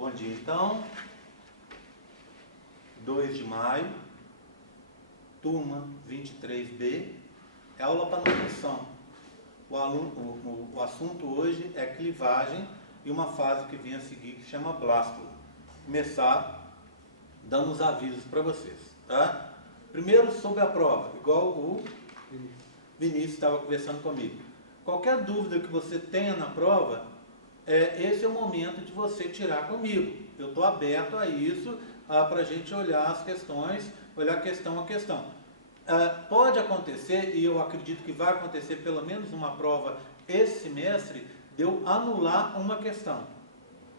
Bom dia, então. 2 de maio, turma 23B, é aula para nutrição. O assunto hoje é clivagem e uma fase que vem a seguir que chama blástula. Começar dando os avisos para vocês, tá? Primeiro sobre a prova, igual o Vinícius estava conversando comigo. Qualquer dúvida que você tenha na prova, esse é o momento de você tirar comigo. Eu estou aberto a isso, para a gente olhar as questões, olhar questão a questão. Pode acontecer, e eu acredito que vai acontecer pelo menos numa prova esse semestre, de eu anular uma questão.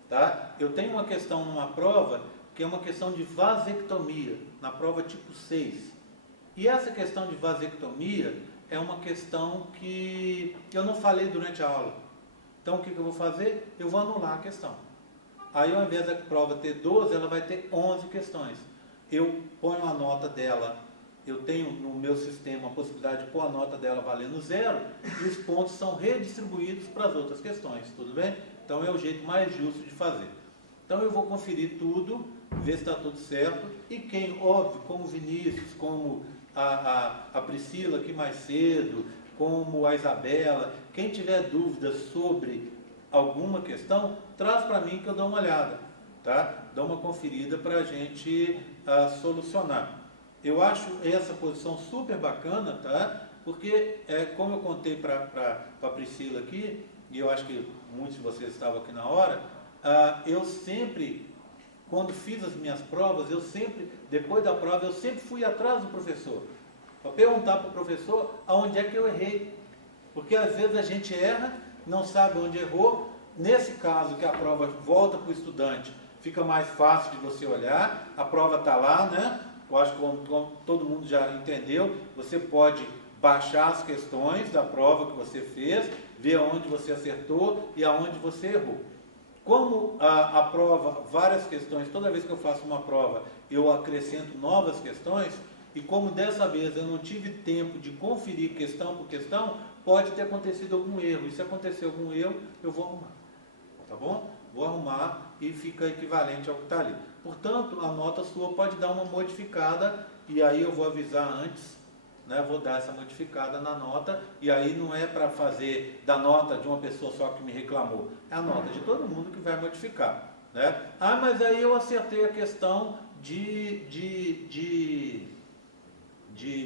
Tá? Eu tenho uma questão numa prova, que é uma questão de vasectomia, na prova tipo 6. E essa questão de vasectomia é uma questão que eu não falei durante a aula. Então, o que eu vou fazer? Eu vou anular a questão. Aí, ao invés da prova ter 12, ela vai ter 11 questões. Eu ponho a nota dela, eu tenho no meu sistema a possibilidade de pôr a nota dela valendo 0, e os pontos são redistribuídos para as outras questões, tudo bem? Então, é o jeito mais justo de fazer. Então, eu vou conferir tudo, ver se está tudo certo, e quem, óbvio, como o Vinícius, como a Priscila aqui mais cedo, como a Isabela, quem tiver dúvidas sobre alguma questão, traz para mim que eu dou uma olhada, tá? Dou uma conferida para a gente solucionar. Eu acho essa posição super bacana, tá? Porque, como eu contei para a Priscila aqui, e eu acho que muitos de vocês estavam aqui na hora, eu sempre, quando fiz as minhas provas, depois da prova, eu sempre fui atrás do professor, para perguntar para o professor aonde é que eu errei. Porque às vezes a gente erra, não sabe onde errou. Nesse caso, que a prova volta para o estudante, fica mais fácil de você olhar, a prova está lá, né? Eu acho que como todo mundo já entendeu, você pode baixar as questões da prova que você fez, ver aonde você acertou e aonde você errou. Como a prova, várias questões, toda vez que eu faço uma prova, eu acrescento novas questões, e como dessa vez eu não tive tempo de conferir questão por questão, pode ter acontecido algum erro. E se acontecer algum erro, eu vou arrumar. Tá bom? Vou arrumar e fica equivalente ao que está ali. Portanto, a nota sua pode dar uma modificada, e aí eu vou avisar antes, né? Vou dar essa modificada na nota, e aí não é para fazer da nota de uma pessoa só que me reclamou, é a nota de todo mundo que vai modificar, né? Mas aí eu acertei a questão de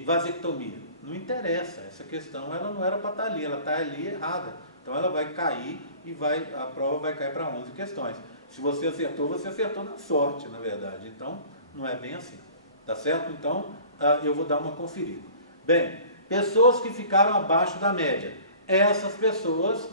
vasectomia. Não interessa, essa questão ela não era para estar ali, ela está ali errada. Então ela vai cair e a prova vai cair para 11 questões. Se você acertou na sorte, na verdade. Então, não é bem assim. Tá certo? Então, eu vou dar uma conferida. Bem, pessoas que ficaram abaixo da média. Essas pessoas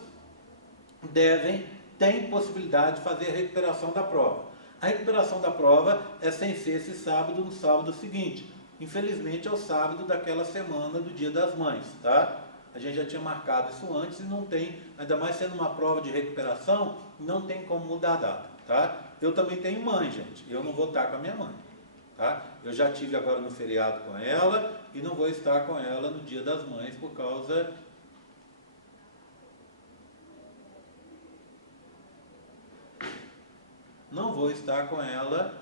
têm possibilidade de fazer a recuperação da prova. A recuperação da prova é sem ser esse sábado, no sábado seguinte. Infelizmente é o sábado daquela semana do Dia das Mães, tá? A gente já tinha marcado isso antes e não tem, ainda mais sendo uma prova de recuperação, não tem como mudar a data, tá? Eu também tenho mãe, gente, eu não vou estar com a minha mãe, tá? Eu já tive agora no feriado com ela e não vou estar com ela no Dia das Mães por causa... Não vou estar com ela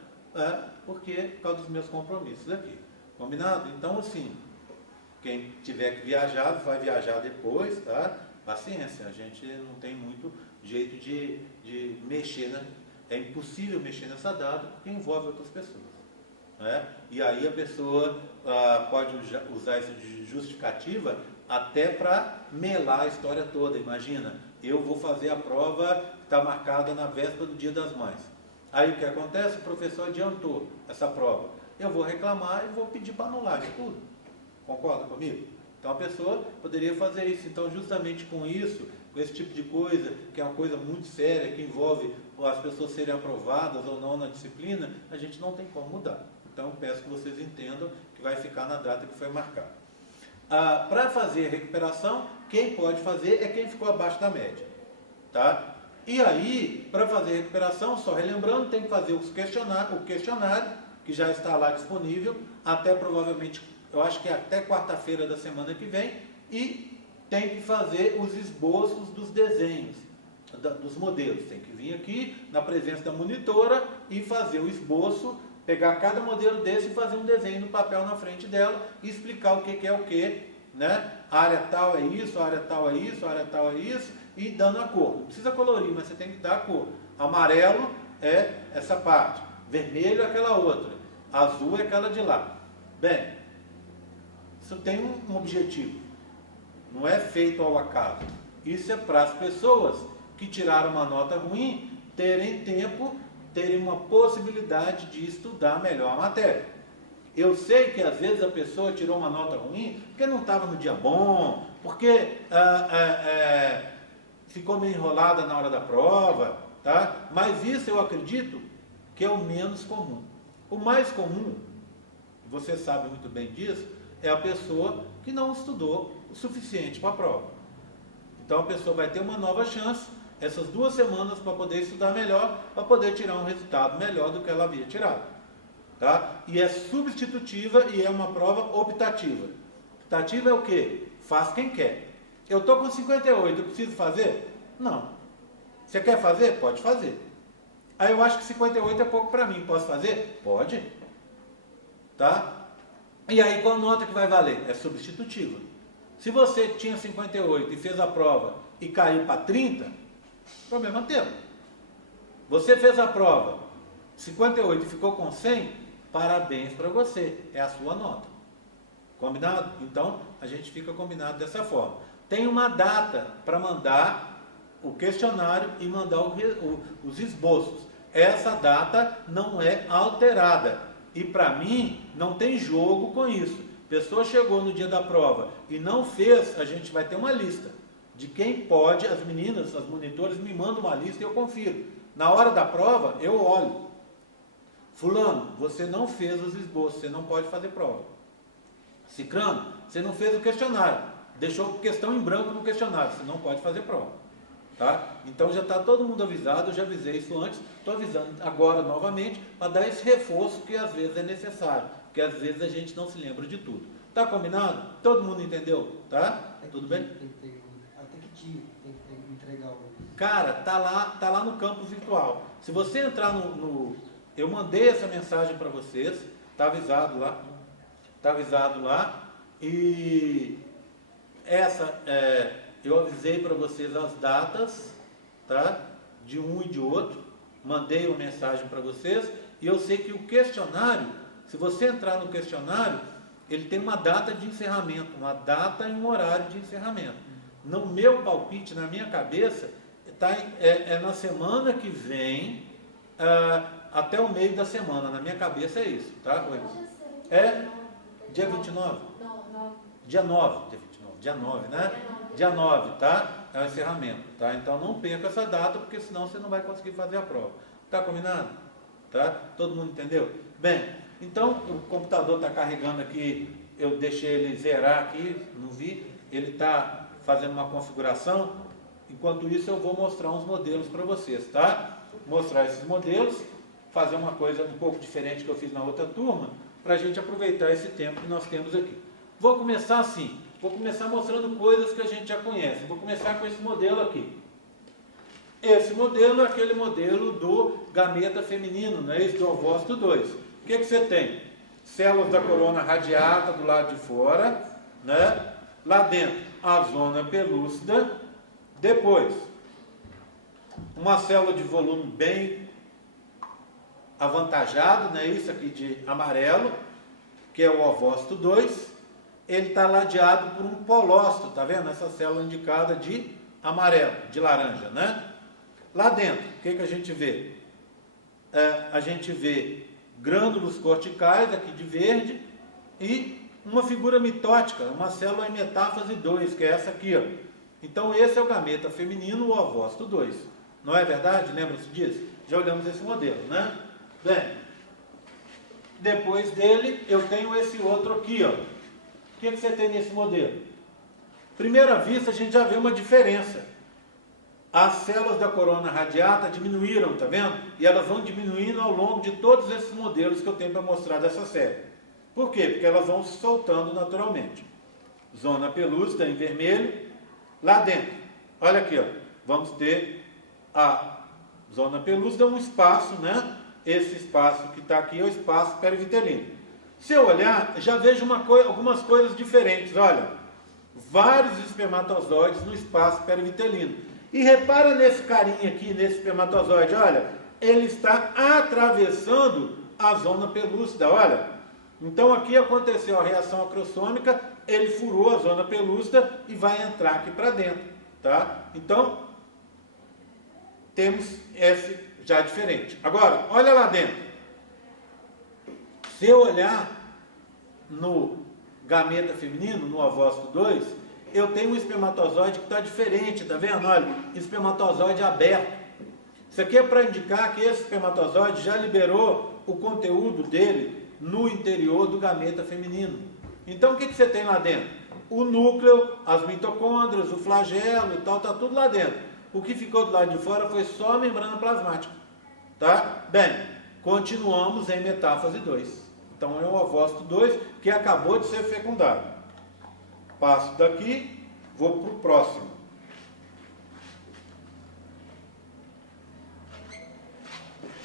por causa dos meus compromissos aqui. Combinado? Então, assim, quem tiver que viajar, vai viajar depois, tá? Paciência, a gente não tem muito jeito de mexer, né? É impossível mexer nessa data porque envolve outras pessoas, né? E aí a pessoa pode usar isso de justificativa até para melar a história toda. Imagina, eu vou fazer a prova que está marcada na véspera do Dia das Mães. Aí o que acontece? O professor adiantou essa prova. Eu vou reclamar e vou pedir para anular de tudo. Concorda comigo? Então a pessoa poderia fazer isso. Então justamente com isso, com esse tipo de coisa, que é uma coisa muito séria, que envolve as pessoas serem aprovadas ou não na disciplina, a gente não tem como mudar. Então peço que vocês entendam que vai ficar na data que foi marcada. Para fazer a recuperação, quem pode fazer é quem ficou abaixo da média. Tá? E aí, para fazer a recuperação, só relembrando, tem que fazer o questionário, que já está lá disponível, até provavelmente, eu acho que até quarta-feira da semana que vem, e tem que fazer os esboços dos desenhos. dos modelos. Tem que vir aqui na presença da monitora e fazer o esboço, pegar cada modelo desse e fazer um desenho no papel na frente dela e explicar o que é o que, né? A área tal é isso, a área tal é isso, a área tal é isso, e dando a cor. Não precisa colorir, mas você tem que dar a cor. Amarelo é essa parte, vermelho é aquela outra, azul é aquela de lá. Bem, isso tem um objetivo, não é feito ao acaso. Isso é para as pessoas que tiraram uma nota ruim terem tempo, terem uma possibilidade de estudar melhor a matéria. Eu sei que às vezes a pessoa tirou uma nota ruim porque não estava no dia bom, porque ficou meio enrolada na hora da prova, tá? Mas isso eu acredito que é o menos comum. O mais comum, você sabe muito bem disso, é a pessoa que não estudou o suficiente para a prova. Então a pessoa vai ter uma nova chance, essas 2 semanas, para poder estudar melhor, para poder tirar um resultado melhor do que ela havia tirado. Tá? E é substitutiva e é uma prova optativa. Optativa é o quê? Faz quem quer. Eu estou com 58, eu preciso fazer? Não. Você quer fazer? Pode fazer. Aí eu acho que 58 é pouco para mim, posso fazer? Pode. Tá? E aí qual nota que vai valer? É substitutiva. Se você tinha 58 e fez a prova e caiu para 30, problema teu. Você fez a prova 58 e ficou com 100, parabéns para você, é a sua nota. Combinado? Então, a gente fica combinado dessa forma. Tem uma data para mandar o questionário e mandar os esboços. Essa data não é alterada. E para mim, não tem jogo com isso. Pessoa chegou no dia da prova e não fez, a gente vai ter uma lista de quem pode, as meninas, as monitoras me mandam uma lista e eu confiro. Na hora da prova, eu olho. Fulano, você não fez os esboços, você não pode fazer prova. Cicrano, você não fez o questionário, deixou questão em branco no questionário, você não pode fazer prova. Tá? Então já está todo mundo avisado, eu já avisei isso antes, estou avisando agora novamente, para dar esse reforço que às vezes é necessário, porque às vezes a gente não se lembra de tudo. Tá combinado? Todo mundo entendeu? Tá? Tudo bem? Até que dia tem que entregar o... Cara, tá lá no campo virtual. Se você entrar eu mandei essa mensagem para vocês, está avisado lá, e eu avisei para vocês as datas, tá? De um e de outro, mandei uma mensagem para vocês, e eu sei que o questionário, se você entrar no questionário, ele tem uma data de encerramento, uma data e um horário de encerramento. No meu palpite, na minha cabeça, é na semana que vem, até o meio da semana, na minha cabeça é isso, tá? É dia 29? Dia 9, né? Dia 9, tá? É o encerramento, tá? Então não perca essa data, porque senão você não vai conseguir fazer a prova. Tá combinado? Tá? Todo mundo entendeu? Bem, então o computador está carregando aqui, eu deixei ele zerar aqui, não vi, ele está fazendo uma configuração, enquanto isso eu vou mostrar uns modelos para vocês, tá? Mostrar esses modelos, fazer uma coisa um pouco diferente que eu fiz na outra turma, para a gente aproveitar esse tempo que nós temos aqui. Vou começar assim, vou começar mostrando coisas que a gente já conhece. Vou começar com esse modelo aqui. Esse modelo é aquele modelo do gameta feminino, não é isso? Do ovócito 2. O que você tem? Células da corona radiata do lado de fora, né? Lá dentro, a zona pelúcida. Depois, uma célula de volume bem avantajado, né? Isso aqui de amarelo, que é o ovócito 2. Ele está ladeado por um polócito, tá vendo? Essa célula indicada de amarelo, de laranja, né? Lá dentro, o que a gente vê? A gente vê grânulos corticais, aqui de verde, e uma figura mitótica, uma célula em metáfase 2, que é essa aqui, ó. Então esse é o gameta feminino, o ovócito 2. Não é verdade? Lembra-se disso? Já olhamos esse modelo, né? Bem, depois dele eu tenho esse outro aqui, ó. O que você tem nesse modelo? Primeira vista a gente já vê uma diferença. As células da corona radiata diminuíram, tá vendo? E elas vão diminuindo ao longo de todos esses modelos que eu tenho para mostrar dessa série. Por quê? Porque elas vão se soltando naturalmente. Zona pelúcida em vermelho. Lá dentro, olha aqui, ó, vamos ter a zona pelúcida é um espaço, né? Esse espaço que está aqui é o espaço perivitelino. Se eu olhar, já vejo algumas coisas diferentes. Olha, vários espermatozoides no espaço perivitelino. E repara nesse carinha aqui, nesse espermatozoide, olha, ele está atravessando a zona pelúcida, olha. Então aqui aconteceu a reação acrossômica, ele furou a zona pelúcida e vai entrar aqui para dentro, tá? Então, temos esse já diferente. Agora, olha lá dentro. Se eu olhar no gameta feminino, no ovócito 2, eu tenho um espermatozoide que está diferente, tá vendo? Olha, espermatozoide aberto. Isso aqui é para indicar que esse espermatozoide já liberou o conteúdo dele no interior do gameta feminino. Então, o que você tem lá dentro? O núcleo, as mitocôndrias, o flagelo e tal, está tudo lá dentro. O que ficou do lado de fora foi só a membrana plasmática. Tá? Bem, continuamos em metáfase 2. Então, é o ovócito 2 que acabou de ser fecundado. Passo daqui, vou para o próximo.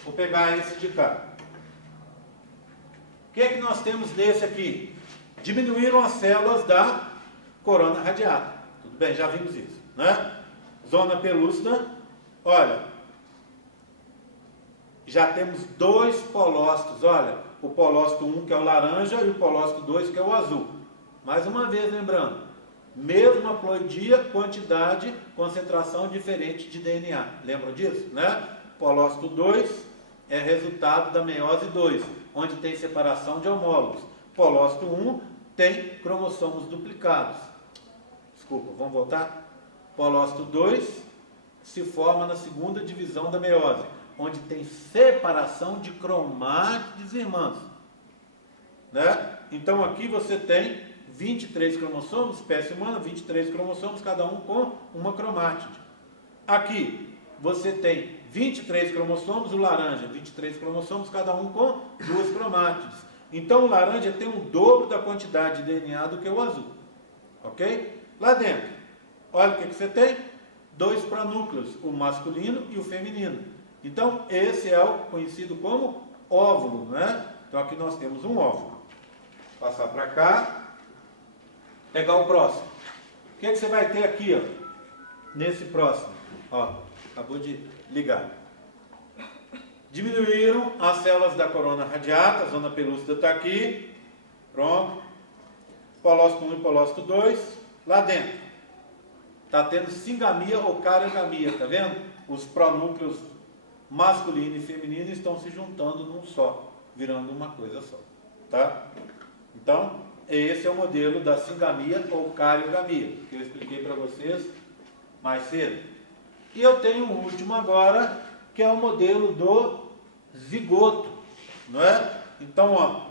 Vou pegar esse de cá. O que é que nós temos nesse aqui? Diminuíram as células da corona radiata. Tudo bem, já vimos isso, né? Zona pelúcida, olha, já temos dois polócitos, olha, o polócito 1 que é o laranja e o polócito 2 que é o azul. Mais uma vez lembrando, mesma haploidia, quantidade, concentração diferente de DNA. Lembram disso, né? Polócito 2 é resultado da meiose 2, onde tem separação de homólogos. Polócito 1 tem cromossomos duplicados. Desculpa, vamos voltar? Polócito 2 se forma na segunda divisão da meiose, onde tem separação de cromátides irmãs. Né? Então aqui você tem 23 cromossomos, espécie humana, 23 cromossomos, cada um com uma cromátide. Aqui você tem 23 cromossomos, o laranja, 23 cromossomos, cada um com duas cromátides. Então o laranja tem o dobro da quantidade de DNA do que o azul. Ok? Lá dentro, olha o que você tem. Dois pronúcleos, o masculino e o feminino. Então esse é o conhecido como óvulo, né? Então aqui nós temos um óvulo. Passar para cá. Pegar o próximo. O que você vai ter aqui, ó? Nesse próximo. Ó, acabou de ligar. Diminuíram as células da corona radiata, a zona pelúcida está aqui. Pronto. Polócito 1 e polócito 2. Lá dentro. Está tendo singamia ou cariogamia, tá vendo? Os pronúcleos masculino e feminino estão se juntando num só, virando uma coisa só. Tá? Então, esse é o modelo da singamia ou cariogamia, que eu expliquei para vocês mais cedo. E eu tenho um último agora, que é o modelo do zigoto, não é? Então, ó,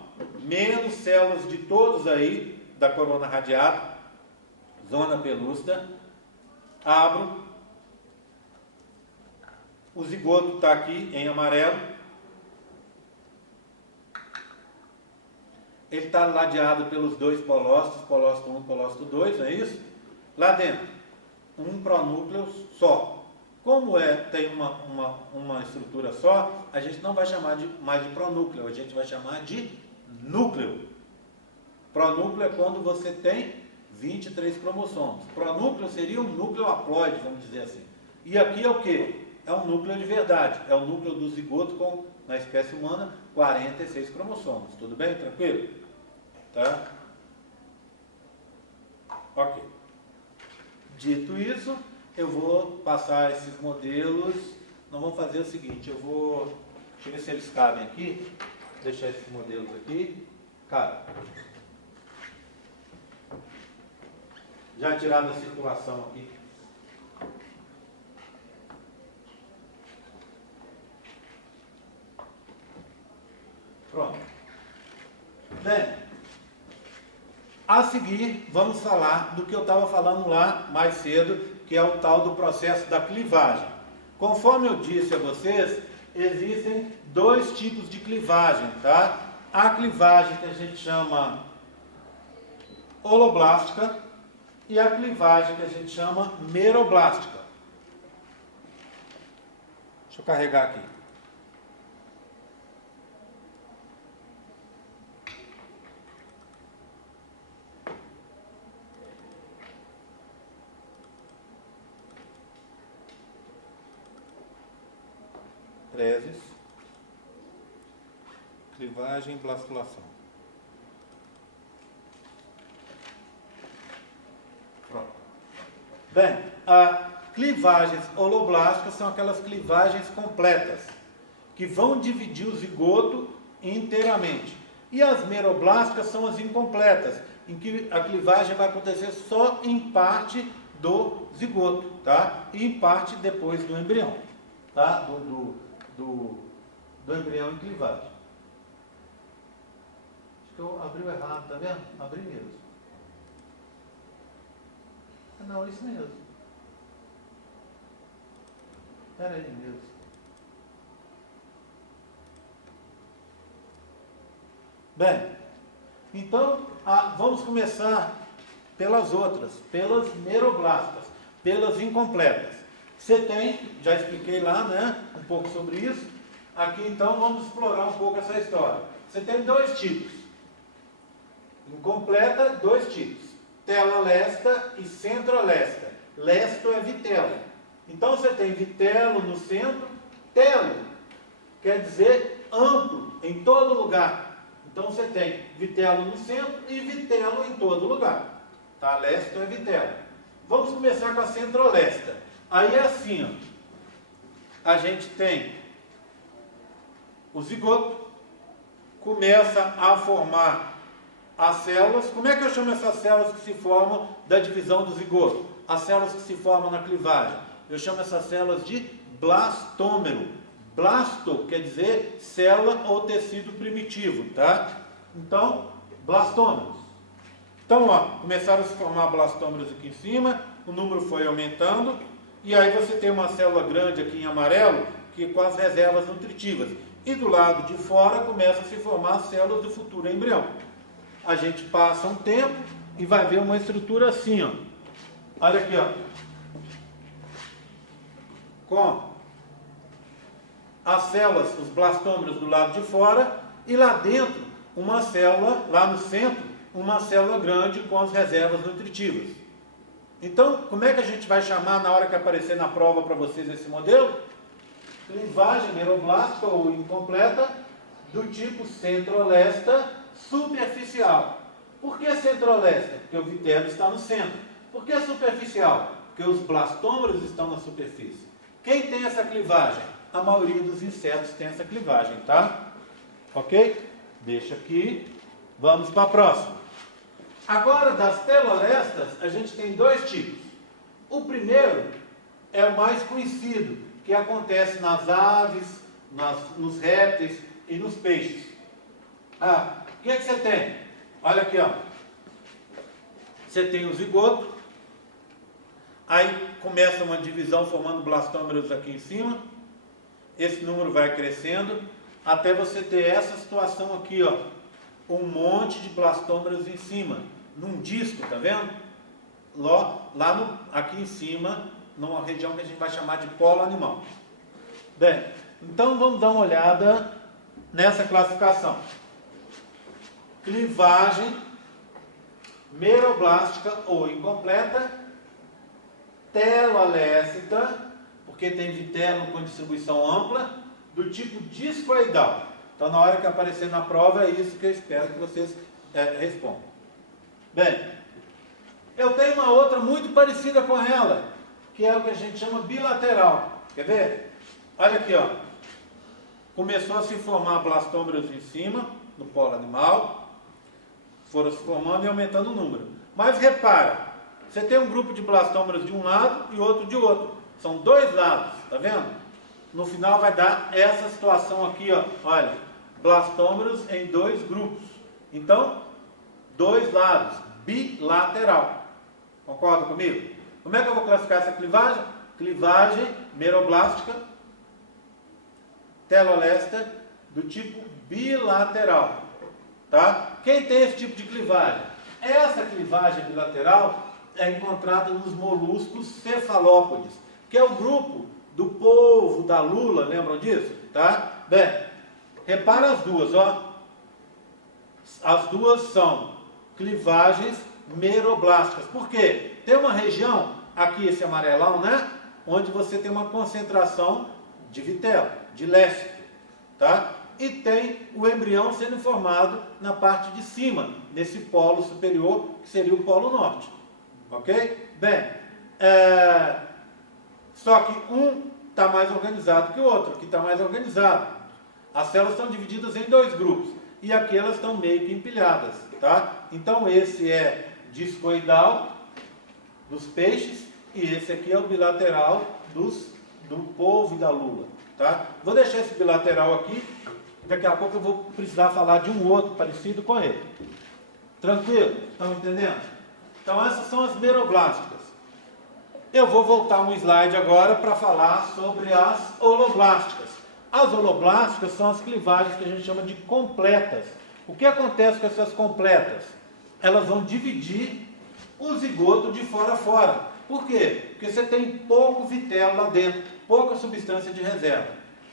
menos células de todos aí, da corona radiata, zona pelúcida, abro, o zigoto está aqui em amarelo, ele está ladeado pelos dois polócitos, polócito 1 e polócito 2, não é isso? Lá dentro, um pronúcleo só. Como tem uma estrutura só, a gente não vai chamar mais de pronúcleo, a gente vai chamar de núcleo. Pronúcleo é quando você tem 23 cromossomos. Pronúcleo seria um núcleo haploide, vamos dizer assim. E aqui é o quê? É um núcleo de verdade, é o núcleo do zigoto com, na espécie humana, 46 cromossomos. Tudo bem? Tranquilo? Tá? Ok. Dito isso, eu vou passar esses modelos. Nós vamos fazer o seguinte, deixa eu ver se eles cabem aqui. Vou deixar esses modelos aqui. Cabe. Já tiraram da circulação aqui. Pronto. Bem, a seguir vamos falar do que eu estava falando lá mais cedo, que é o tal do processo da clivagem. Conforme eu disse a vocês, existem dois tipos de clivagem, tá? A clivagem que a gente chama holoblástica e a clivagem que a gente chama meroblástica. Deixa eu carregar aqui. Preses, clivagem e blastulação. Pronto. Bem, clivagens holoblásticas são aquelas clivagens completas, que vão dividir o zigoto inteiramente. E as meroblásticas são as incompletas, em que a clivagem vai acontecer só em parte do zigoto, tá? E em parte depois do embrião, tá? Do embrião em clivagem. Acho que eu abri o errado, tá vendo? Abri mesmo. Não, isso mesmo. Espera aí mesmo. Bem, então vamos começar pelas outras, pelas meroblásticas, pelas incompletas. Você tem, já expliquei lá, né, um pouco sobre isso. Aqui então vamos explorar um pouco essa história. Você tem dois tipos. Incompleta, dois tipos. Telolesta e centrolesta. Lesto é vitelo. Então você tem vitelo no centro, telo quer dizer amplo, em todo lugar. Então você tem vitelo no centro e vitelo em todo lugar. Tá? Lesto é vitelo. Vamos começar com a centrolesta. Aí é assim, ó. A gente tem o zigoto, começa a formar as células. Como é que eu chamo essas células que se formam da divisão do zigoto? As células que se formam na clivagem. Eu chamo essas células de blastômero. Blasto quer dizer célula ou tecido primitivo, tá? Então, blastômeros. Então, ó, começaram a se formar blastômeros aqui em cima, o número foi aumentando, e aí você tem uma célula grande aqui em amarelo, que com as reservas nutritivas. E do lado de fora começa a se formar as células do futuro embrião. A gente passa um tempo e vai ver uma estrutura assim, ó. Olha aqui, ó. Com as células, os blastômeros do lado de fora, e lá dentro, uma célula, lá no centro, uma célula grande com as reservas nutritivas. Então, como é que a gente vai chamar na hora que aparecer na prova para vocês esse modelo? Clivagem meroblástica ou incompleta do tipo centrolesta superficial. Por que centrolesta? Porque o vitelo está no centro. Por que superficial? Porque os blastômeros estão na superfície. Quem tem essa clivagem? A maioria dos insetos tem essa clivagem, tá? Ok? Deixa aqui. Vamos para a próxima. Agora, das telolestas, a gente tem dois tipos. O primeiro é o mais conhecido, que acontece nas aves, nos répteis e nos peixes. O que você tem? Olha aqui, ó. Você tem o zigoto, aí começa uma divisão formando blastômeros aqui em cima, esse número vai crescendo, até você ter essa situação aqui, ó, um monte de blastômeros em cima, num disco, tá vendo? Aqui em cima, numa região que a gente vai chamar de polo animal. Bem, então vamos dar uma olhada nessa classificação. Clivagem meroblástica ou incompleta, telolesta, porque tem vitelo com distribuição ampla, do tipo discoidal. Então, na hora que aparecer na prova, é isso que eu espero que vocês respondam. Bem, eu tenho uma outra muito parecida com ela, que é o que a gente chama bilateral. Quer ver? Olha aqui, ó. Começou a se formar blastômeros em cima, no polo animal, foram se formando e aumentando o número. Mas repara, você tem um grupo de blastômeros de um lado e outro de outro. São dois lados, tá vendo? No final vai dar essa situação aqui, ó. Olha, blastômeros em dois grupos. Então, dois lados, bilateral. Concorda comigo? Como é que eu vou classificar essa clivagem? Clivagem meroblástica, telolesta, do tipo bilateral. Tá? Quem tem esse tipo de clivagem? Essa clivagem bilateral é encontrada nos moluscos cefalópodes, que é o grupo do polvo da lula, lembram disso? Tá? Bem, repara as duas, ó. As duas são clivagens meroblásticas. Por quê? Tem uma região, aqui esse amarelão, né? Onde você tem uma concentração de vitelo, de lécito, tá? E tem o embrião sendo formado na parte de cima, nesse polo superior, que seria o polo norte. Ok? Bem, só que um está mais organizado que o outro, aqui está mais organizado. As células estão divididas em dois grupos, e aqui elas estão meio que empilhadas, tá? Então esse é discoidal dos peixes, e esse aqui é o bilateral do polvo e da lula, tá? Vou deixar esse bilateral aqui, daqui a pouco eu vou precisar falar de um outro parecido com ele. Tranquilo? Estão entendendo? Então essas são as meroblásticas. Eu vou voltar um slide agora para falar sobre as holoblásticas. As holoblásticas são as clivagens que a gente chama de completas. O que acontece com essas completas? Elas vão dividir o zigoto de fora a fora. Por quê? Porque você tem pouco vitelo lá dentro, pouca substância de reserva.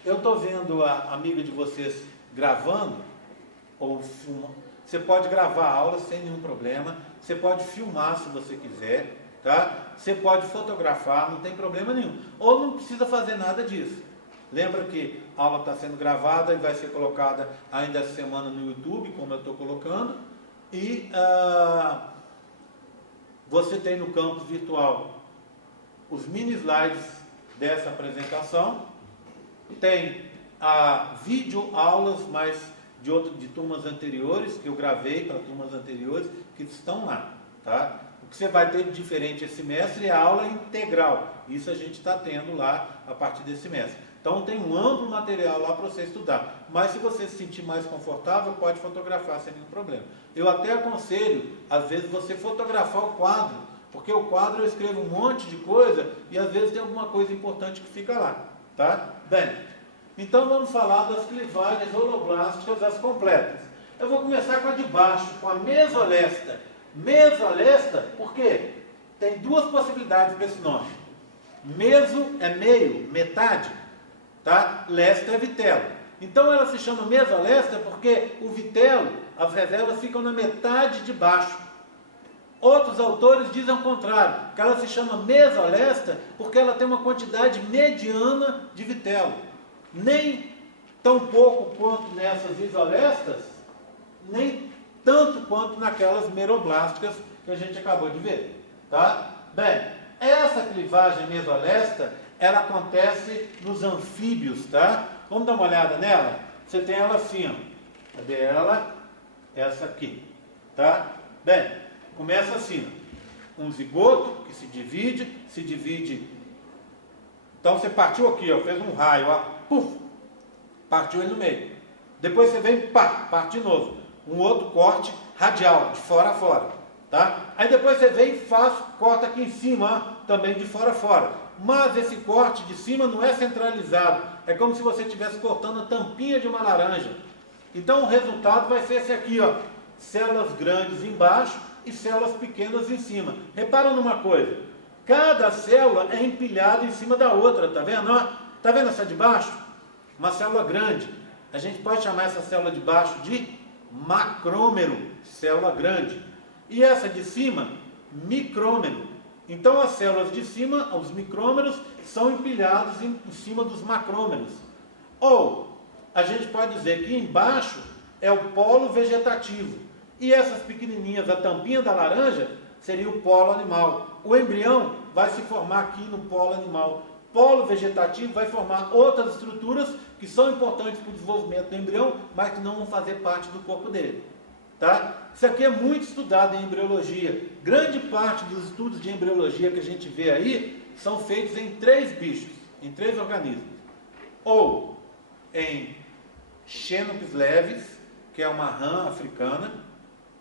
Eu estou vendo a amiga de vocês gravando, ou filmando. Você pode gravar a aula sem nenhum problema, você pode filmar se você quiser, tá? Você pode fotografar, não tem problema nenhum. Ou não precisa fazer nada disso. Lembra que a aula está sendo gravada e vai ser colocada ainda essa semana no YouTube, como eu estou colocando. E você tem no campus virtual os mini slides dessa apresentação. Tem vídeo aulas, mas de turmas anteriores, que eu gravei para turmas anteriores, que estão lá, tá? O que você vai ter de diferente esse semestre é a aula integral. Isso a gente está tendo lá a partir desse semestre. Então tem um amplo material lá para você estudar. Mas se você se sentir mais confortável, pode fotografar sem nenhum problema. Eu até aconselho, às vezes, você fotografar o quadro, porque o quadro eu escrevo um monte de coisa e às vezes tem alguma coisa importante que fica lá, tá? Bem, então vamos falar das clivagens holoblásticas, as completas. Eu vou começar com a de baixo, com a mesolesta. Mesolesta, por quê? Tem duas possibilidades para esse nome. Meso é meio, metade, tá? Lesta é vitelo. Então ela se chama mesolesta porque o vitelo, as reservas ficam na metade de baixo. Outros autores dizem ao contrário, que ela se chama mesolesta porque ela tem uma quantidade mediana de vitelo. Nem tão pouco quanto nessas isolestas, nem tanto quanto naquelas meroblásticas que a gente acabou de ver, tá? Bem, essa clivagem mesolesta, ela acontece nos anfíbios, tá? Vamos dar uma olhada nela? Você tem ela assim, ó. Cadê ela? Essa aqui, tá? Bem, começa assim, um zigoto que se divide. Então você partiu aqui, ó, fez um raio, ó, puf, partiu ele no meio. Depois você vem, pá, parte de novo. Um outro corte radial, de fora a fora, tá? Aí depois você vem e corta aqui em cima, ó, também de fora a fora. Mas esse corte de cima não é centralizado, é como se você estivesse cortando a tampinha de uma laranja. Então o resultado vai ser esse aqui, ó, células grandes embaixo e células pequenas em cima. Repara numa coisa, cada célula é empilhada em cima da outra, tá vendo? Ó, tá vendo essa de baixo? Uma célula grande. A gente pode chamar essa célula de baixo de macrômero, célula grande. E essa de cima, micrômero. Então as células de cima, os micrômeros, são empilhados em cima dos macrômeros. Ou a gente pode dizer que embaixo é o polo vegetativo. E essas pequenininhas, a tampinha da laranja, seria o polo animal. O embrião vai se formar aqui no polo animal. Polo vegetativo vai formar outras estruturas que são importantes para o desenvolvimento do embrião, mas que não vão fazer parte do corpo dele. Tá? Isso aqui é muito estudado em embriologia. Grande parte dos estudos de embriologia que a gente vê aí são feitos em 3 bichos, em 3 organismos. Ou em xenopes leves, que é uma rã africana,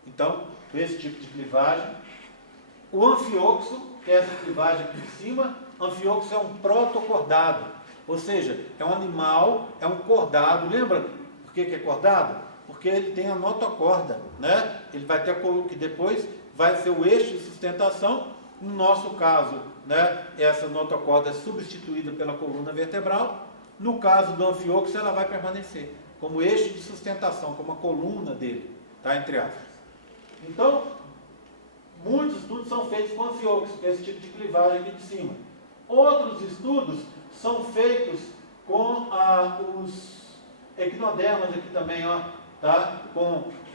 então, esse tipo de clivagem. O anfioxo, que é essa clivagem aqui de cima. Anfioxo é um protocordado, ou seja, é um animal, é um cordado. Lembra por que é cordado? Porque ele tem a notocorda, né? Ele vai ter a coluna que depois vai ser o eixo de sustentação. No nosso caso, né, essa notocorda é substituída pela coluna vertebral. No caso do anfíoxo, ela vai permanecer como eixo de sustentação, como a coluna dele, tá, entre aspas. Então, muitos estudos são feitos com anfíoxo, esse tipo de clivagem aqui de cima. Outros estudos são feitos com os equinodermas aqui também, ó, tá?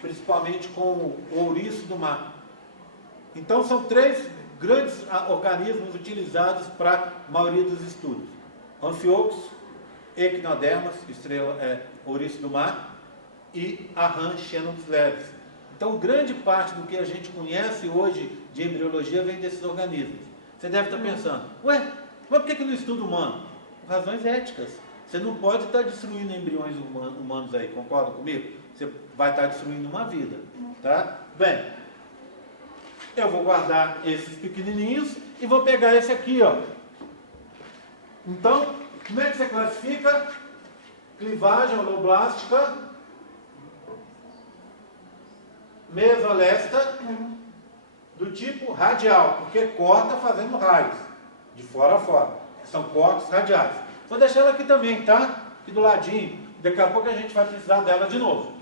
Principalmente com o ouriço do mar. Então são 3 grandes organismos utilizados para a maioria dos estudos: anfíoxo, equinodermas, ouriço do mar, e a rã Xenopus leves. Então grande parte do que a gente conhece hoje de embriologia vem desses organismos. Você deve estar pensando, ué, mas por que não estuda humano? Por razões éticas. Você não pode estar destruindo embriões humanos aí, concorda comigo? Você vai estar destruindo uma vida, tá? Bem, eu vou guardar esses pequenininhos e vou pegar esse aqui, ó. Então, como é que você classifica? Clivagem holoblástica, mesolesta, do tipo radial, porque corta fazendo raios, de fora a fora. São cortes radiais. Vou deixar ela aqui também, tá? Aqui do ladinho. Daqui a pouco a gente vai precisar dela de novo.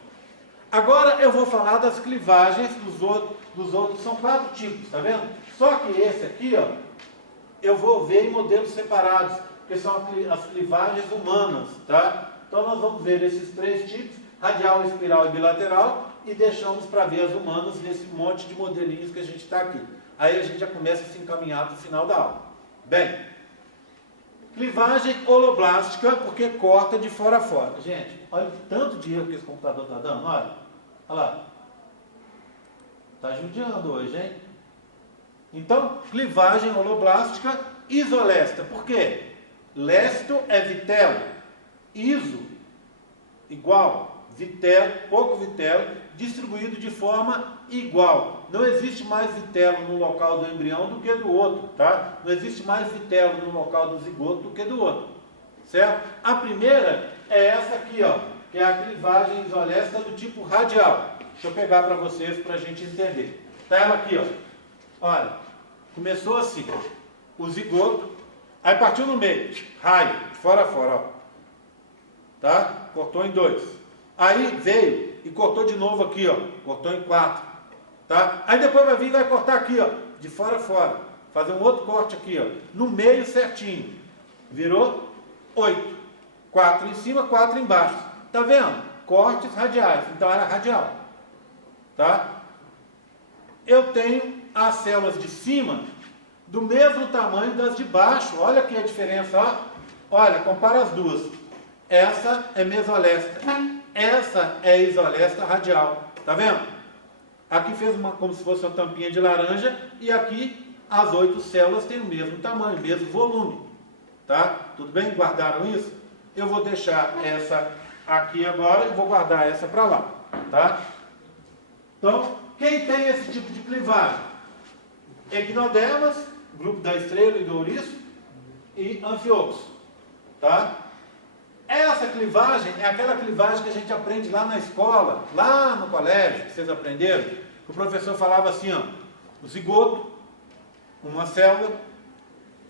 Agora eu vou falar das clivagens dos outros. São 4 tipos, tá vendo? Só que esse aqui, ó, eu vou ver em modelos separados, que são as clivagens humanas, tá? Então nós vamos ver esses 3 tipos, radial, espiral e bilateral, e deixamos para ver as humanas nesse monte de modelinhos que a gente está aqui. Aí a gente já começa a se encaminhar para o final da aula. Bem, clivagem holoblástica, porque corta de fora a fora. Gente, olha o tanto de erro que esse computador está dando, olha. Olha lá. Está judiando hoje, hein? Então, clivagem holoblástica isolesta. Por quê? Lesto é vitelo. Iso, igual. Vitelo, pouco vitelo, distribuído de forma igual. Não existe mais vitelo no local do embrião do que do outro, tá? Não existe mais vitelo no local do zigoto do que do outro, certo? A primeira é essa aqui, ó, que é a clivagem isolesta do tipo radial. Deixa eu pegar para vocês para a gente entender. Tá ela aqui, ó. Olha, começou assim, o zigoto, aí partiu no meio, raio, fora a fora, ó. Tá? Cortou em 2. Aí veio e cortou de novo aqui, ó. Cortou em 4. Tá? Aí depois vai vir e vai cortar aqui, ó. De fora a fora. Fazer um outro corte aqui, ó. No meio certinho. Virou 8. 4 em cima, 4 embaixo. Tá vendo? Cortes radiais. Então era radial. Tá? Eu tenho as células de cima do mesmo tamanho das de baixo. Olha aqui a diferença, ó. Olha, compara as duas. Essa é mesolesta. Essa é isolesta radial. Tá vendo? Aqui fez como se fosse uma tampinha de laranja. E aqui as 8 células têm o mesmo tamanho, o mesmo volume. Tá? Tudo bem? Guardaram isso? Eu vou deixar essa aqui agora e vou guardar essa para lá. Tá? Então, quem tem esse tipo de clivagem? Equinodermas, grupo da estrela e do ouriço, e anfíoxo. Tá? Essa clivagem é aquela clivagem que a gente aprende lá na escola, lá no colégio, que vocês aprenderam, que o professor falava assim, ó, o zigoto, uma célula,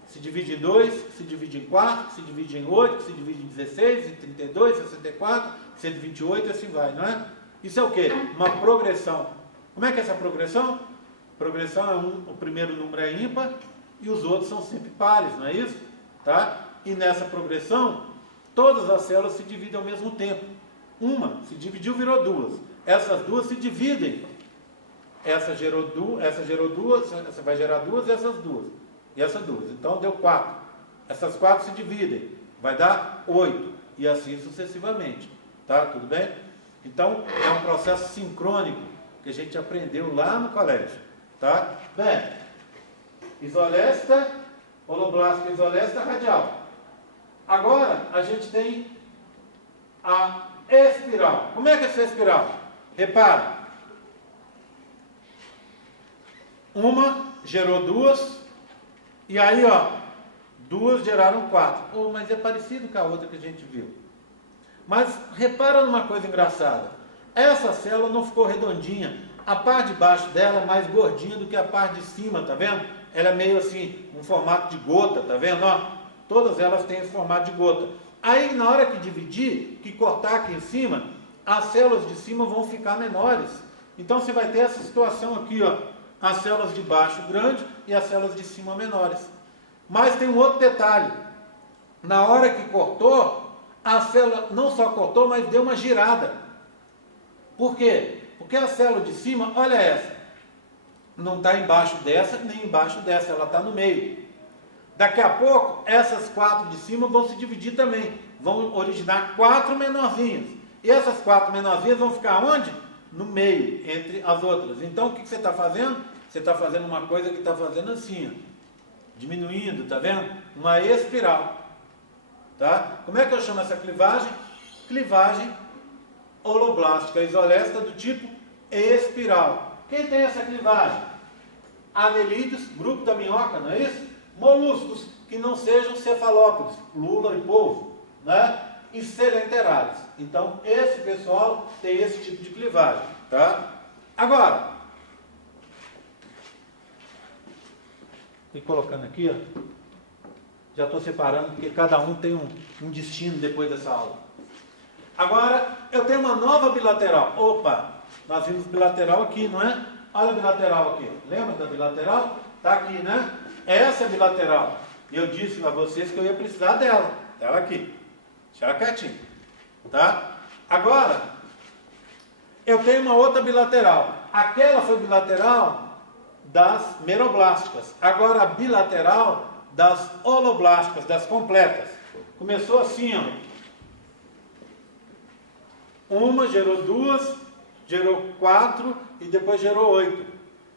se divide em 2, se divide em 4, se divide em 8, se divide em 16, em 32, 64, 128, assim vai, não é? Isso é o quê? Uma progressão. Como é que é essa progressão? Progressão é o primeiro número é ímpar e os outros são sempre pares, não é isso? Tá? E nessa progressão, todas as células se dividem ao mesmo tempo. Uma se dividiu, virou 2. Essas 2 se dividem. Essa gerou 2, essa vai gerar 2 e essas 2. E essas 2. Então deu 4. Essas 4 se dividem. Vai dar 8. E assim sucessivamente. Tá? Tudo bem? Então é um processo sincrônico que a gente aprendeu lá no colégio. Tá? Bem, isolesta, holoblástica isolesta radial. Agora, a gente tem a espiral. Como é que é essa espiral? Repara. Uma gerou 2. E aí, ó, 2 geraram 4. Oh, mas é parecido com a outra que a gente viu. Mas repara numa coisa engraçada. Essa célula não ficou redondinha. A parte de baixo dela é mais gordinha do que a parte de cima, tá vendo? Ela é meio assim, um formato de gota, tá vendo? Ó, todas elas têm esse formato de gota. Aí, na hora que dividir, que cortar aqui em cima, as células de cima vão ficar menores. Então, você vai ter essa situação aqui, ó, as células de baixo grandes e as células de cima menores. Mas tem um outro detalhe. Na hora que cortou, a célula não só cortou, mas deu uma girada. Por quê? Porque a célula de cima, olha essa, não está embaixo dessa, nem embaixo dessa, ela está no meio. Daqui a pouco, essas 4 de cima vão se dividir também, vão originar 4 menorzinhas. E essas 4 menorzinhas vão ficar onde? No meio, entre as outras. Então, o que você está fazendo? Você está fazendo uma coisa que está fazendo assim, ó, diminuindo, tá vendo? Uma espiral. Tá? Como é que eu chamo essa clivagem? Clivagem holoblástica isolesta do tipo espiral. Quem tem essa clivagem? Anelídeos, grupo da minhoca, não é isso? Moluscos que não sejam cefalópodes, lula e polvo, né? E selenterários. Então, esse pessoal tem esse tipo de clivagem, tá? Agora, e colocando aqui, ó, já estou separando, porque cada um tem um destino depois dessa aula. Agora, eu tenho uma nova bilateral. Opa, nós vimos bilateral aqui, não é? Olha a bilateral aqui. Lembra da bilateral? Está aqui, né? Essa é a bilateral. E eu disse a vocês que eu ia precisar dela. Ela aqui. Deixa ela quietinha. Tá? Agora, eu tenho uma outra bilateral. Aquela foi bilateral das meroblásticas. Agora, a bilateral das holoblásticas, das completas. Começou assim, ó. Uma, gerou 2, gerou 4 e depois gerou 8.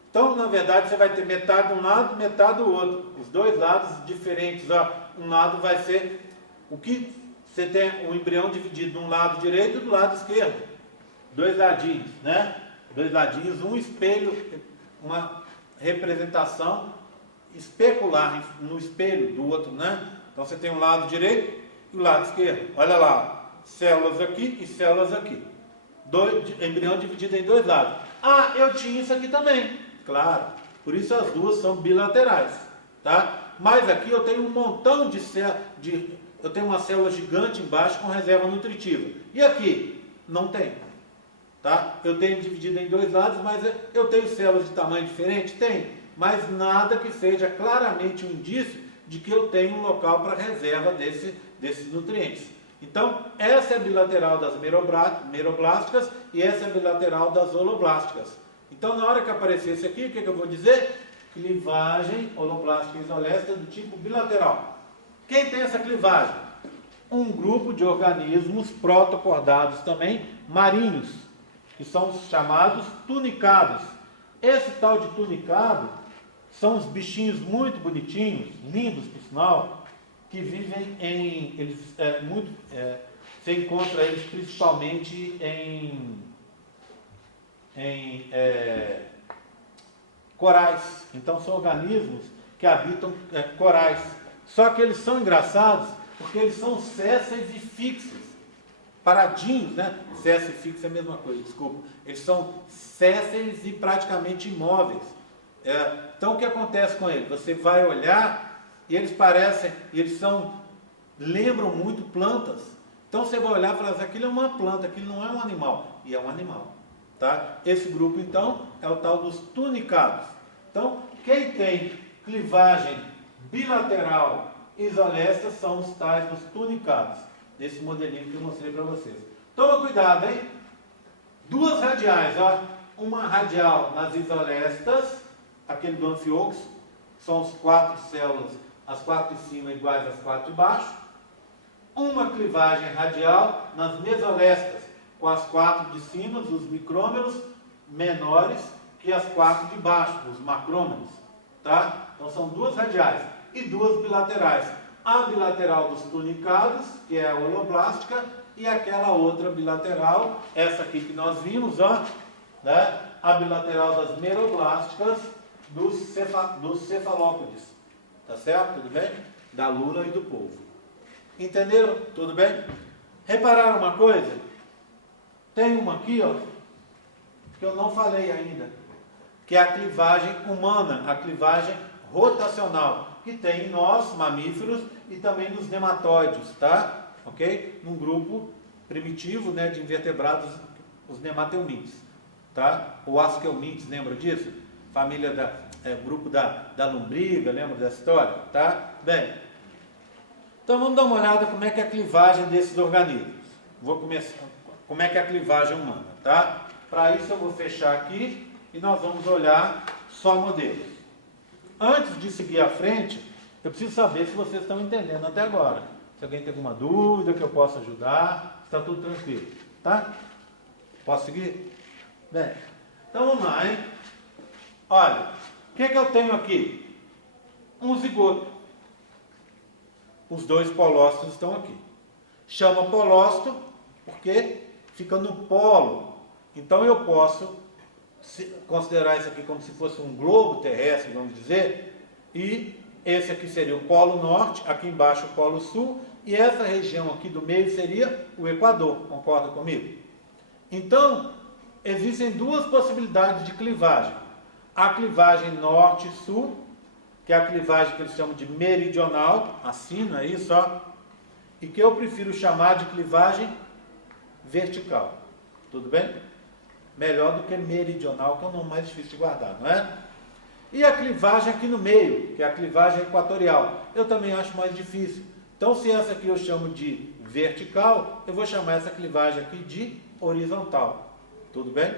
Então, na verdade, você vai ter metade de um lado, metade do outro. Os dois lados diferentes. Ó. Um lado vai ser o que você tem o embrião dividido de um lado direito e do lado esquerdo. 2 ladinhos, né? 2 ladinhos, um espelho, uma representação especular no espelho do outro, né? Então você tem um lado direito e o lado esquerdo. Olha lá, células aqui e células aqui. Embrião dividido em 2 lados. Ah, eu tinha isso aqui também. Claro, por isso as duas são bilaterais, tá? Mas aqui eu tenho um montão de células, eu tenho uma célula gigante embaixo com reserva nutritiva. E aqui? Não tem. Tá? Eu tenho dividido em 2 lados, mas eu tenho células de tamanho diferente? Tem. Mas nada que seja claramente um indício de que eu tenho um local para reserva desses nutrientes. Então, essa é a bilateral das meroblásticas e essa é a bilateral das holoblásticas. Então, na hora que aparecer esse aqui, o que eu vou dizer? Clivagem holoblástica isolesta do tipo bilateral. Quem tem essa clivagem? Um grupo de organismos protocordados também, marinhos, que são os chamados tunicados. Esse tal de tunicado são uns bichinhos muito bonitinhos, lindos por sinal, que vivem em... você encontra eles principalmente em corais. Então são organismos que habitam corais. Só que eles são engraçados porque eles são sésseis e fixos. Paradinhos, né? Séssil e fixo é a mesma coisa, desculpa. Eles são sésseis e praticamente imóveis. Então o que acontece com eles? Você vai olhar e eles parecem, lembram muito plantas. Então você vai olhar e falar assim, aquilo é uma planta, aquilo não é um animal. E é um animal. Tá? Esse grupo então é o tal dos tunicados. Então quem tem clivagem bilateral isolesta são os tais dos tunicados. Desse modelinho que eu mostrei para vocês. Toma cuidado, hein? 2 radiais, ó. Uma radial nas isolestas, aquele do anfioxo, são as 4 células, as 4 de cima iguais às 4 de baixo. Uma clivagem radial nas mesolestas, com as 4 de cima, os micrômeros, menores que as 4 de baixo, os macrômeros. Tá? Então são 2 radiais e 2 bilaterais. A bilateral dos tunicados, que é a holoblástica, e aquela outra bilateral, essa aqui que nós vimos, ó, né? A bilateral das meroblásticas dos cefalópodes. Tá certo? Tudo bem? Da lula e do polvo. Entenderam? Tudo bem? Repararam uma coisa? Tem uma aqui, ó, que eu não falei ainda, que é a clivagem humana, a clivagem rotacional que tem em nós, mamíferos, e também nos nematóides, tá? Ok? Num grupo primitivo, né, de invertebrados, os nemateumintes, tá? O asqueumintes, lembra disso? Família grupo da lombriga, lembra dessa história? Tá? Bem, então vamos dar uma olhada como é que é a clivagem desses organismos. Vou começar, como é que é a clivagem humana, tá? Para isso eu vou fechar aqui e nós vamos olhar só modelos. Antes de seguir à frente, eu preciso saber se vocês estão entendendo até agora. Se alguém tem alguma dúvida que eu possa ajudar, está tudo tranquilo, tá? Posso seguir? Bem, então vamos lá, hein? Olha, o que eu tenho aqui? Um zigoto. Os dois polócitos estão aqui. Chama polócito porque fica no polo. Então eu posso considerar isso aqui como se fosse um globo terrestre, vamos dizer, e esse aqui seria o polo norte, aqui embaixo o polo sul, e essa região aqui do meio seria o Equador, concorda comigo? Então, existem duas possibilidades de clivagem. A clivagem norte-sul, que é a clivagem que eles chamam de meridional, assim, não é isso, ó? E que eu prefiro chamar de clivagem vertical. Tudo bem? Melhor do que meridional, que é o nome mais difícil de guardar, não é? E a clivagem aqui no meio, que é a clivagem equatorial, eu também acho mais difícil. Então, se essa aqui eu chamo de vertical, eu vou chamar essa clivagem aqui de horizontal. Tudo bem?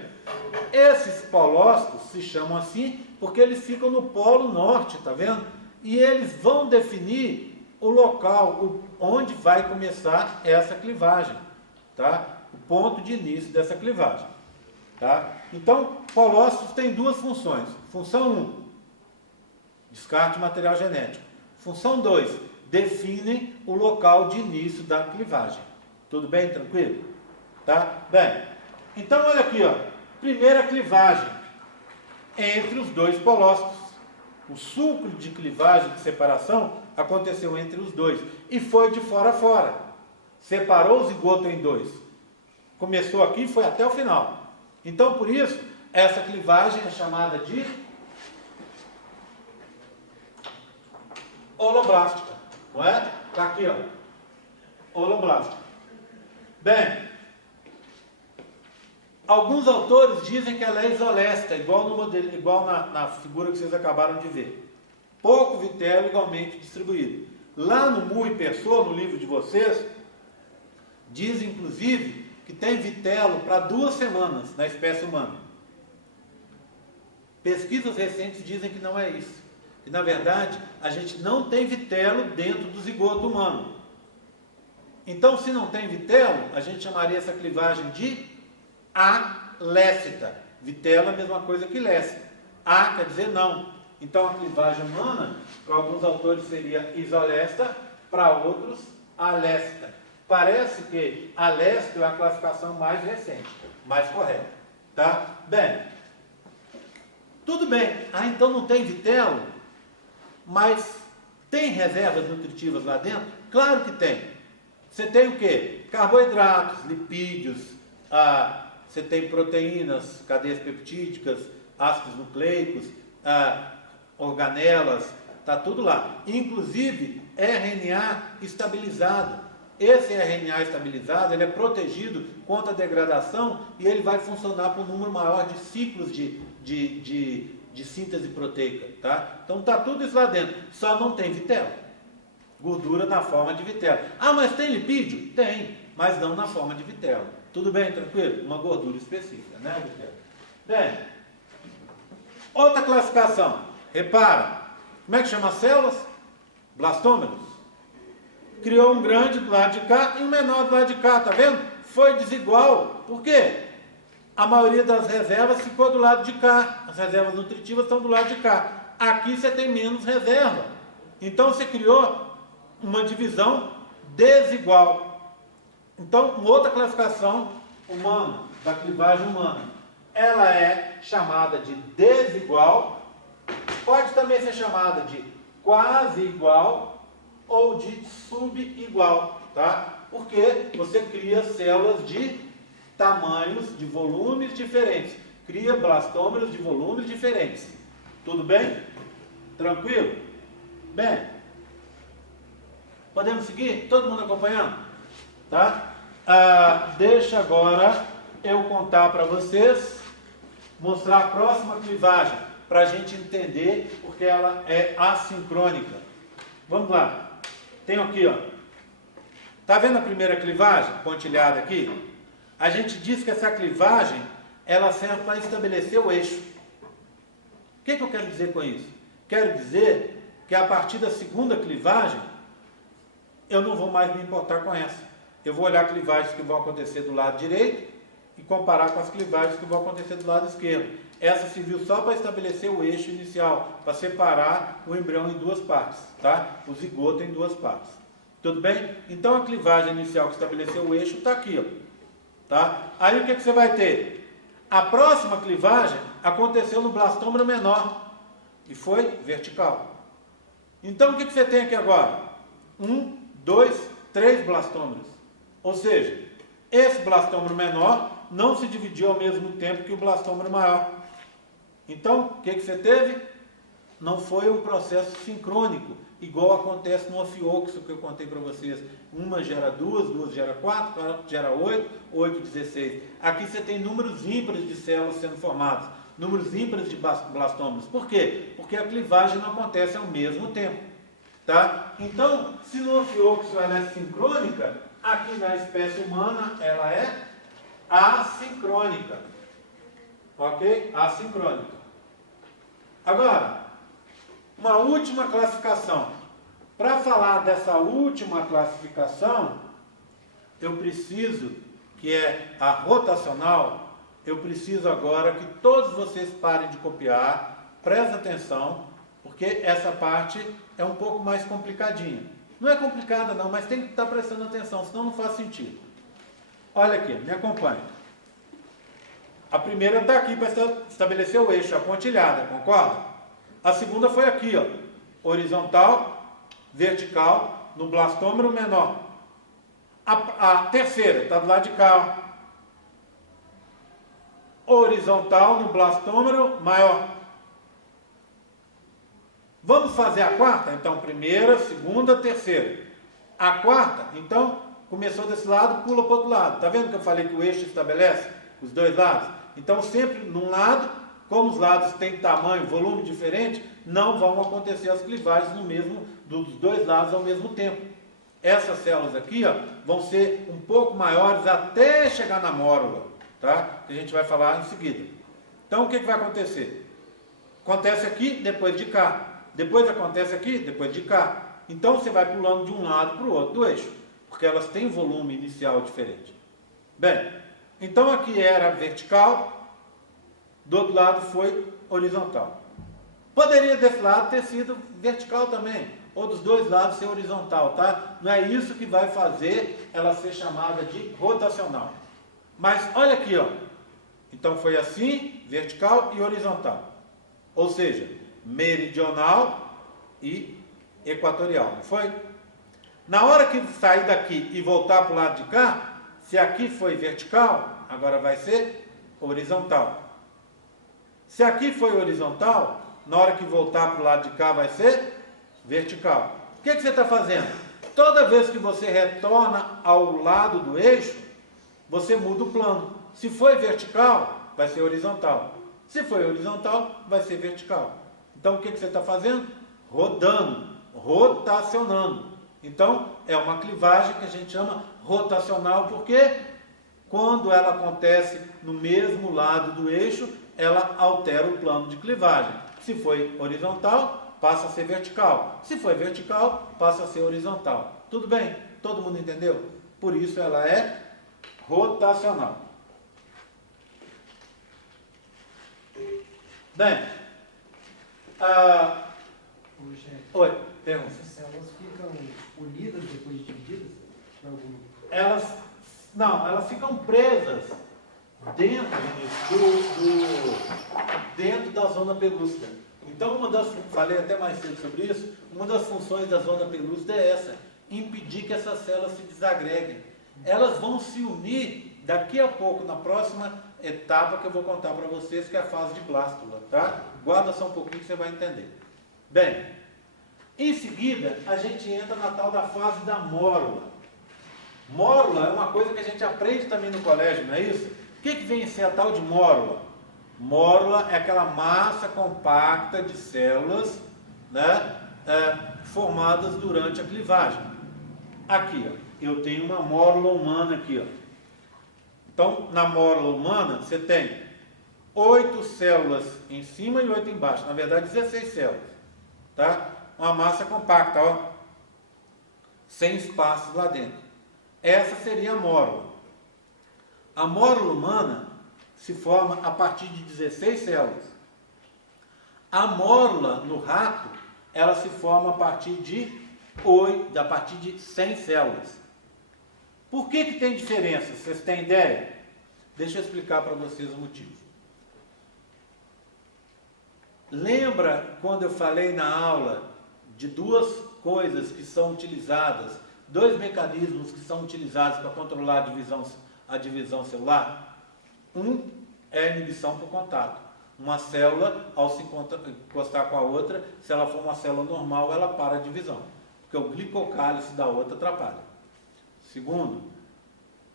Esses polócitos se chamam assim porque eles ficam no polo norte, tá vendo? E eles vão definir o local onde vai começar essa clivagem, tá? O ponto de início dessa clivagem, tá? Então, polócitos têm duas funções. Função 1, descarte de material genético. Função 2, definem o local de início da clivagem. Tudo bem? Tranquilo? Tá? Bem, então olha aqui, ó. Primeira clivagem entre os dois polócitos. O sulco de clivagem, de separação, aconteceu entre os dois. E foi de fora a fora. Separou o zigoto em dois. Começou aqui e foi até o final. Então, por isso, essa clivagem é chamada de holoblástica. Não é? Está aqui, ó. Holoblástica. Bem, alguns autores dizem que ela é isolesta, igual no modelo, igual na figura que vocês acabaram de ver. Pouco vitelo igualmente distribuído. Lá no Mu e Persô, no livro de vocês, diz inclusive que tem vitelo para 2 semanas na espécie humana. Pesquisas recentes dizem que não é isso. Que na verdade a gente não tem vitelo dentro do zigoto humano. Então, se não tem vitelo, a gente chamaria essa clivagem de alécita. Vitelo é a mesma coisa que lécita. A quer dizer não. Então a clivagem humana, para alguns autores seria isolesta, para outros alécita. Parece que alécita é a classificação mais recente, mais correta. Tá? Bem, tudo bem. Ah, então não tem vitelo, mas tem reservas nutritivas lá dentro? Claro que tem. Você tem o quê? Carboidratos, lipídios, você tem proteínas, cadeias peptídicas, ácidos nucleicos, organelas, está tudo lá. Inclusive RNA estabilizado. Esse RNA estabilizado, ele é protegido contra a degradação e ele vai funcionar por um número maior de ciclos de síntese proteica, tá? Então está tudo isso lá dentro, só não tem vitelo. Gordura na forma de vitelo. Ah, mas tem lipídio? Tem, mas não na forma de vitelo. Tudo bem, tranquilo? Uma gordura específica, né, vitelo? Bem, outra classificação. Repara, como é que chama as células? Blastômeros. Criou um grande do lado de cá e um menor do lado de cá, tá vendo? Foi desigual. Por quê? A maioria das reservas ficou do lado de cá. As reservas nutritivas estão do lado de cá. Aqui você tem menos reserva. Então você criou uma divisão desigual. Então, uma outra classificação humana, da clivagem humana, ela é chamada de desigual, pode também ser chamada de quase igual ou de subigual, tá? Porque você cria células de tamanhos, de volumes diferentes, cria blastômeros de volumes diferentes. Tudo bem? Tranquilo? Bem, podemos seguir? Todo mundo acompanhando? Tá? Deixa agora eu contar para vocês, mostrar a próxima clivagem, para a gente entender porque ela é assincrônica. Vamos lá. Tenho aqui, ó. Tá vendo a primeira clivagem pontilhada aqui? A gente diz que essa clivagem, ela serve para estabelecer o eixo. O que eu quero dizer com isso? Quero dizer que a partir da segunda clivagem, eu não vou mais me importar com essa. Eu vou olhar clivagens que vão acontecer do lado direito e comparar com as clivagens que vão acontecer do lado esquerdo. Essa serviu só para estabelecer o eixo inicial, para separar o embrião em duas partes, tá? O zigoto em duas partes. Tudo bem? Então a clivagem inicial que estabeleceu o eixo está aqui, ó. Tá? Aí o que você vai ter? A próxima clivagem aconteceu no blastômero menor e foi vertical. Então o que você tem aqui agora? 1, 2, 3 blastômeros. Ou seja, esse blastômero menor não se dividiu ao mesmo tempo que o blastômero maior. Então, o que você teve? Não foi um processo sincrônico, igual acontece no ofioxo que eu contei para vocês. Uma gera 2, 2 gera 4, 4 gera 8, 8, 16. Aqui você tem números ímpares de células sendo formadas, números ímpares de blastômeros. Por quê? Porque a clivagem não acontece ao mesmo tempo. Tá? Então, se no ofioxo ela é sincrônica, aqui na espécie humana ela é assincrônica. Ok? Assincrônica. Agora, uma última classificação. Para falar dessa última classificação, eu preciso, que é a rotacional, eu preciso agora que todos vocês parem de copiar, prestem atenção, porque essa parte é um pouco mais complicadinha. Não é complicada não, mas tem que estar prestando atenção, senão não faz sentido. Olha aqui, me acompanhe. A primeira está aqui para estabelecer o eixo, a pontilhada, concorda? A segunda foi aqui, ó, horizontal, vertical, no blastômero menor. A terceira está do lado de cá, ó, horizontal no blastômero maior. Vamos fazer a quarta? Então, primeira, segunda, terceira. A quarta, então, começou desse lado, pula para o outro lado. Está vendo que eu falei que o eixo estabelece os dois lados? Então, sempre num lado, como os lados têm tamanho, volume diferente, não vão acontecer as clivagens no mesmo, dos dois lados ao mesmo tempo. Essas células aqui, ó, vão ser um pouco maiores até chegar na mórula, tá? Que a gente vai falar em seguida. Então, o que vai acontecer? Acontece aqui, depois de cá. Depois acontece aqui, depois de cá. Então, você vai pulando de um lado para o outro do eixo, porque elas têm volume inicial diferente. Bem, então aqui era vertical, do outro lado foi horizontal. Poderia desse lado ter sido vertical também, ou dos dois lados ser horizontal, tá? Não é isso que vai fazer ela ser chamada de rotacional. Mas olha aqui, ó. Então foi assim, vertical e horizontal. Ou seja, meridional e equatorial, não foi? Na hora que sair daqui e voltar para o lado de cá, se aqui foi vertical, agora vai ser horizontal. Se aqui foi horizontal, na hora que voltar para o lado de cá vai ser vertical. O que você está fazendo? Toda vez que você retorna ao lado do eixo, você muda o plano. Se foi vertical, vai ser horizontal. Se foi horizontal, vai ser vertical. Então, o que você está fazendo? Rodando, rotacionando. Então, é uma clivagem que a gente chama rotacional, porque quando ela acontece no mesmo lado do eixo, ela altera o plano de clivagem. Se foi horizontal, passa a ser vertical. Se foi vertical, passa a ser horizontal. Tudo bem? Todo mundo entendeu? Por isso ela é rotacional. Bem, oi, pergunta. Essas células ficam unidas depois de divididas? Elas ficam presas dentro da zona pelúcida. Então, falei até mais cedo sobre isso, uma das funções da zona pelúcida é essa, impedir que essas células se desagreguem. Elas vão se unir daqui a pouco, na próxima etapa que eu vou contar para vocês, que é a fase de blástula, tá? Guarda só um pouquinho que você vai entender. Bem, em seguida, a gente entra na tal da fase da mórula. Mórula é uma coisa que a gente aprende também no colégio, não é isso? O que vem a ser a tal de mórula? Mórula é aquela massa compacta de células, né, formadas durante a clivagem. Aqui, ó, eu tenho uma mórula humana aqui, ó. Então, na mórula humana, você tem 8 células em cima e 8 embaixo. Na verdade, 16 células. Tá? Uma massa compacta, ó, sem espaços lá dentro. Essa seria a mórula. A mórula humana se forma a partir de 16 células. A mórula no rato, ela se forma a partir de 100 células. Por que tem diferença? Vocês têm ideia? Deixa eu explicar para vocês o motivo. Lembra quando eu falei na aula de duas coisas que são utilizadas, dois mecanismos que são utilizados para controlar a divisão celular? Um é a inibição por contato. Uma célula, ao se encostar com a outra, se ela for uma célula normal, ela para a divisão, porque o glicocálice da outra atrapalha. Segundo,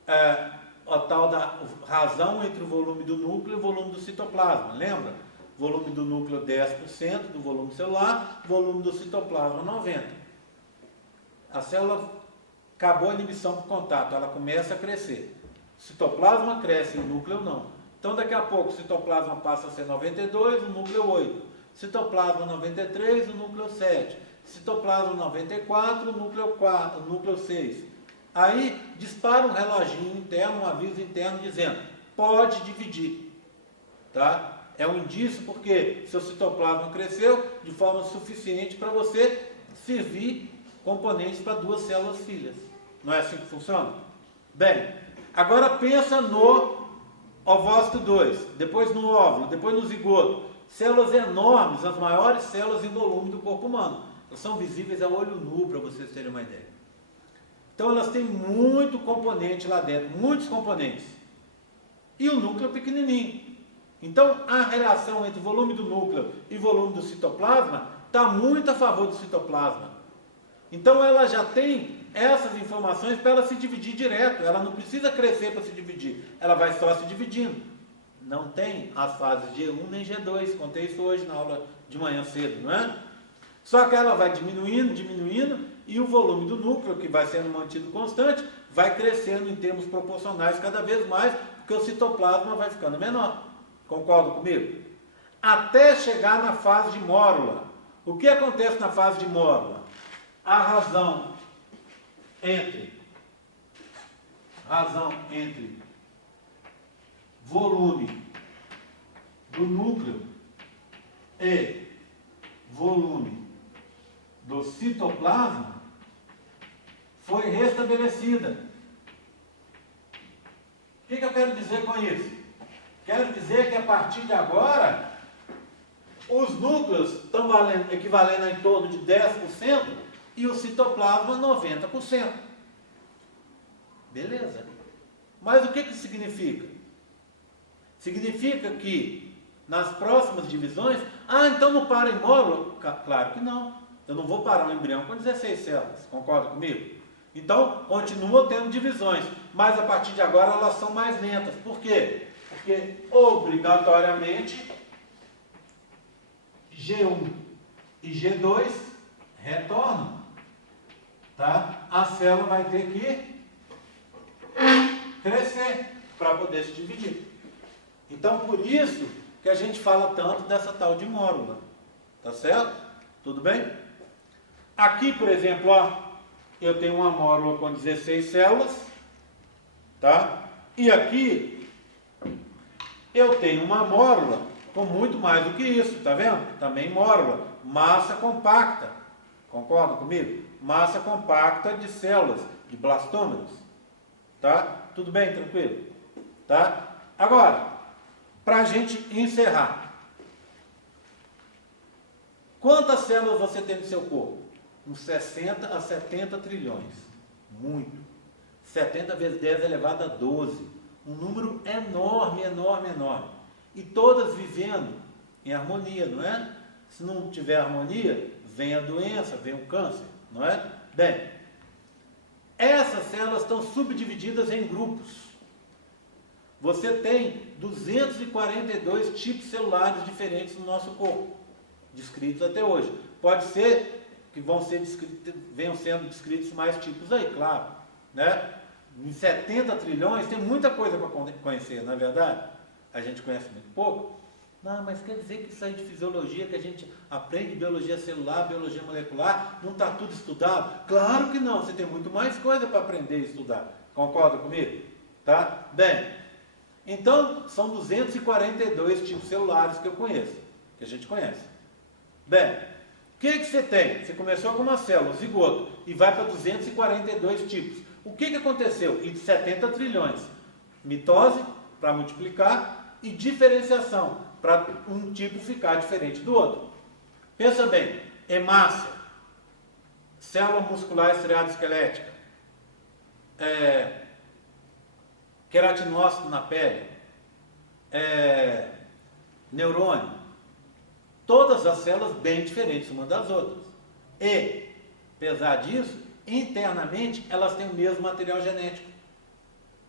a tal da razão entre o volume do núcleo e o volume do citoplasma. Lembra? Volume do núcleo 10% do volume celular, volume do citoplasma 90%. A célula acabou a inibição por contato, ela começa a crescer. O citoplasma cresce, o núcleo não. Então daqui a pouco o citoplasma passa a ser 92, o núcleo 8. Citoplasma 93, o núcleo 7. Citoplasma 94, o núcleo 4, o núcleo 6. Aí dispara um reloginho interno, um aviso interno dizendo, pode dividir. Tá? É um indício porque seu citoplasma cresceu de forma suficiente para você servir componentes para duas células filhas. Não é assim que funciona? Bem, agora pensa no ovócito 2, depois no óvulo, depois no zigoto. Células enormes, as maiores células em volume do corpo humano. Elas são visíveis a olho nu, para vocês terem uma ideia. Então elas têm muito componente lá dentro, muitos componentes. E o núcleo é pequenininho. Então a relação entre o volume do núcleo e o volume do citoplasma está muito a favor do citoplasma. Então ela já tem essas informações para ela se dividir direto. Ela não precisa crescer para se dividir. Ela vai só se dividindo. Não tem as fases G1 nem G2. Contei isso hoje na aula de manhã cedo, não é? Só que ela vai diminuindo, diminuindo, e o volume do núcleo, que vai sendo mantido constante, vai crescendo em termos proporcionais cada vez mais, porque o citoplasma vai ficando menor. Concorda comigo? Até chegar na fase de mórula. O que acontece na fase de mórula? A razão entre volume do núcleo e volume do citoplasma foi restabelecida. O que eu quero dizer com isso? Quero dizer que a partir de agora, os núcleos estão equivalendo a em torno de 10% e o citoplasma 90%. Beleza. Mas o que isso significa? Significa que nas próximas divisões, então não para em mórula? Claro que não. Eu não vou parar um embrião com 16 células. Concorda comigo? Então, continuam tendo divisões, mas a partir de agora elas são mais lentas. Por quê? Porque, obrigatoriamente, G1 e G2 retornam. Tá? A célula vai ter que crescer para poder se dividir. Então, por isso que a gente fala tanto dessa tal de mórula. Tá certo? Tudo bem? Aqui, por exemplo, ó, eu tenho uma mórula com 16 células. Tá? E aqui eu tenho uma mórula com muito mais do que isso, tá vendo? Também mórula, massa compacta. Concorda comigo? Massa compacta de células, de blastômeros. Tá? Tudo bem? Tranquilo? Tá? Agora, para a gente encerrar. Quantas células você tem no seu corpo? Uns 60 a 70 trilhões. Muito. 70 vezes 10 elevado a 12. Um número enorme, enorme, enorme. E todas vivendo em harmonia, não é? Se não tiver harmonia, vem a doença, vem o câncer, não é? Bem, essas células estão subdivididas em grupos. Você tem 242 tipos celulares diferentes no nosso corpo, descritos até hoje. Pode ser que venham sendo descritos mais tipos aí, claro, né? Em 70 trilhões tem muita coisa para conhecer, não é verdade? A gente conhece muito pouco. Não, mas quer dizer que isso aí de fisiologia, que a gente aprende biologia celular, biologia molecular, não está tudo estudado? Claro que não, você tem muito mais coisa para aprender e estudar. Concorda comigo? Tá? Bem, então são 242 tipos celulares que eu conheço, que a gente conhece. Bem, o que você tem? Você começou com uma célula, o zigoto, e vai para 242 tipos. O que aconteceu? Em 70 trilhões. Mitose, para multiplicar, e diferenciação, para um tipo ficar diferente do outro. Pensa bem, hemácia, célula muscular estriada esquelética, queratinócito na pele, neurônio, todas as células bem diferentes umas das outras. E, apesar disso, internamente elas têm o mesmo material genético.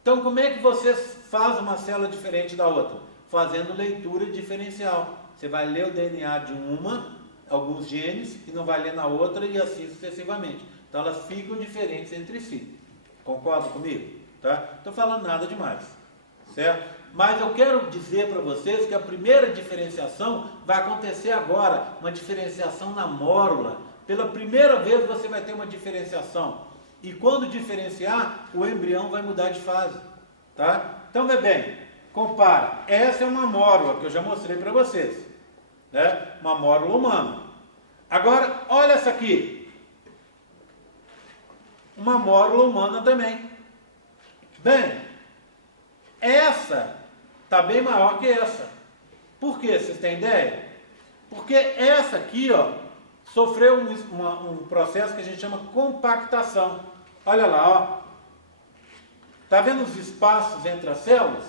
Então, como é que você faz uma célula diferente da outra? Fazendo leitura diferencial. Você vai ler o DNA de alguns genes, e não vai ler na outra, e assim sucessivamente. Então, elas ficam diferentes entre si. Concorda comigo? Tá? Não estou falando nada demais. Certo? Mas eu quero dizer para vocês que a primeira diferenciação vai acontecer agora. Uma diferenciação na mórula. Pela primeira vez você vai ter uma diferenciação. E quando diferenciar, o embrião vai mudar de fase. Tá? Então, vê bem, compara. Essa é uma mórula que eu já mostrei para vocês. Né? Uma mórula humana. Agora, olha essa aqui. Uma mórula humana também. Bem, essa está bem maior que essa. Por quê? Vocês têm ideia? Porque essa aqui, ó, sofreu um processo que a gente chama compactação. Olha lá, ó. Está vendo os espaços entre as células?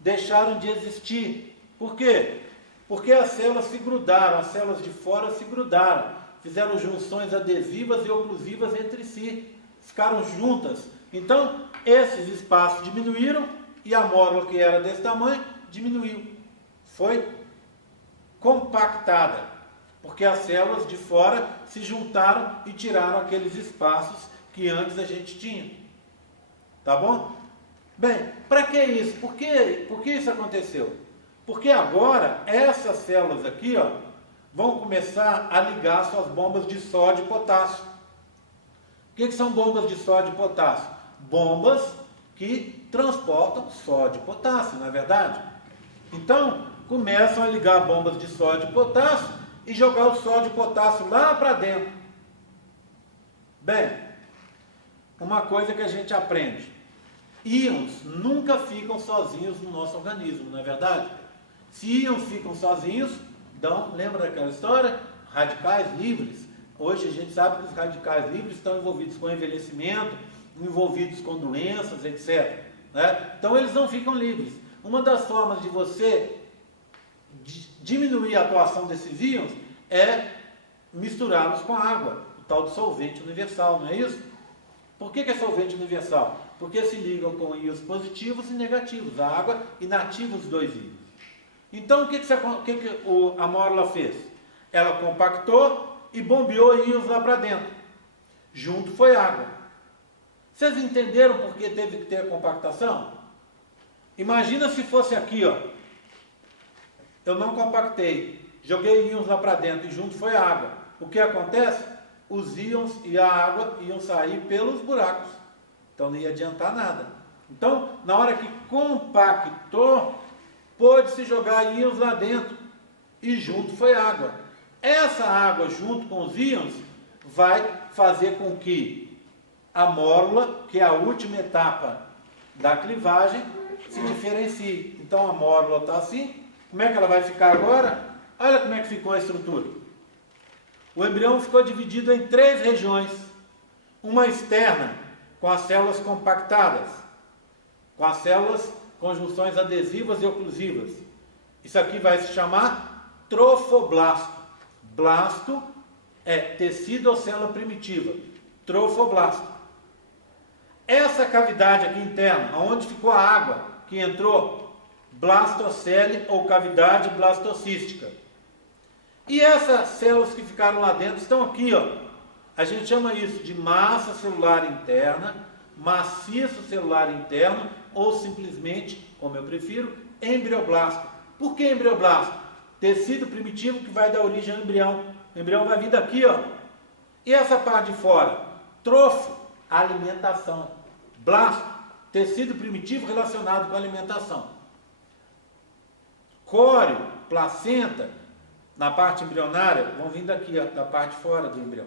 Deixaram de existir. Por quê? Porque as células se grudaram, as células de fora se grudaram. Fizeram junções adesivas e oclusivas entre si. Ficaram juntas. Então, esses espaços diminuíram e a mórula que era desse tamanho diminuiu. Foi compactada. Porque as células de fora se juntaram e tiraram aqueles espaços que antes a gente tinha. Tá bom? Bem, para que isso? Por que isso aconteceu? Porque agora essas células aqui, ó, vão começar a ligar suas bombas de sódio e potássio. O que são bombas de sódio e potássio? Bombas que transportam sódio e potássio, não é verdade? Então, começam a ligar bombas de sódio e potássio e jogar o sódio e potássio lá para dentro. Bem, uma coisa que a gente aprende. Íons nunca ficam sozinhos no nosso organismo, não é verdade? Se íons ficam sozinhos, então, lembra daquela história? Radicais livres. Hoje a gente sabe que os radicais livres estão envolvidos com envelhecimento, envolvidos com doenças, etc. Né? Então eles não ficam livres. Uma das formas de você diminuir a atuação desses íons é misturá-los com água, o tal de solvente universal, não é isso? Por que é solvente universal? Porque se ligam com íons positivos e negativos. A água inativa os dois íons. Então o que a mórula fez? Ela compactou e bombeou íons lá para dentro. Junto foi água. Vocês entenderam por que teve que ter a compactação? Imagina se fosse aqui, ó. Eu não compactei, joguei íons lá para dentro e junto foi água. O que acontece? Os íons e a água iam sair pelos buracos. Então não ia adiantar nada. Então, na hora que compactou, pôde-se jogar íons lá dentro e junto foi água. Essa água junto com os íons vai fazer com que a mórula, que é a última etapa da clivagem, se diferencie. Então a mórula está assim. Como é que ela vai ficar agora? Olha como é que ficou a estrutura. O embrião ficou dividido em 3 regiões. Uma externa, com as células compactadas, com as células com junções adesivas e oclusivas. Isso aqui vai se chamar trofoblasto. Blasto é tecido ou célula primitiva. Trofoblasto. Essa cavidade aqui interna, onde ficou a água que entrou, blastocele ou cavidade blastocística. E essas células que ficaram lá dentro estão aqui, ó. A gente chama isso de massa celular interna, maciço celular interno ou simplesmente, como eu prefiro, embrioblasto. Por que embrioblasto? Tecido primitivo que vai dar origem ao embrião. O embrião vai vir daqui, ó. E essa parte de fora? Trofo, alimentação. Blasto, tecido primitivo relacionado com alimentação. Córeo, placenta, na parte embrionária, vão vir daqui, ó, da parte de fora do embrião.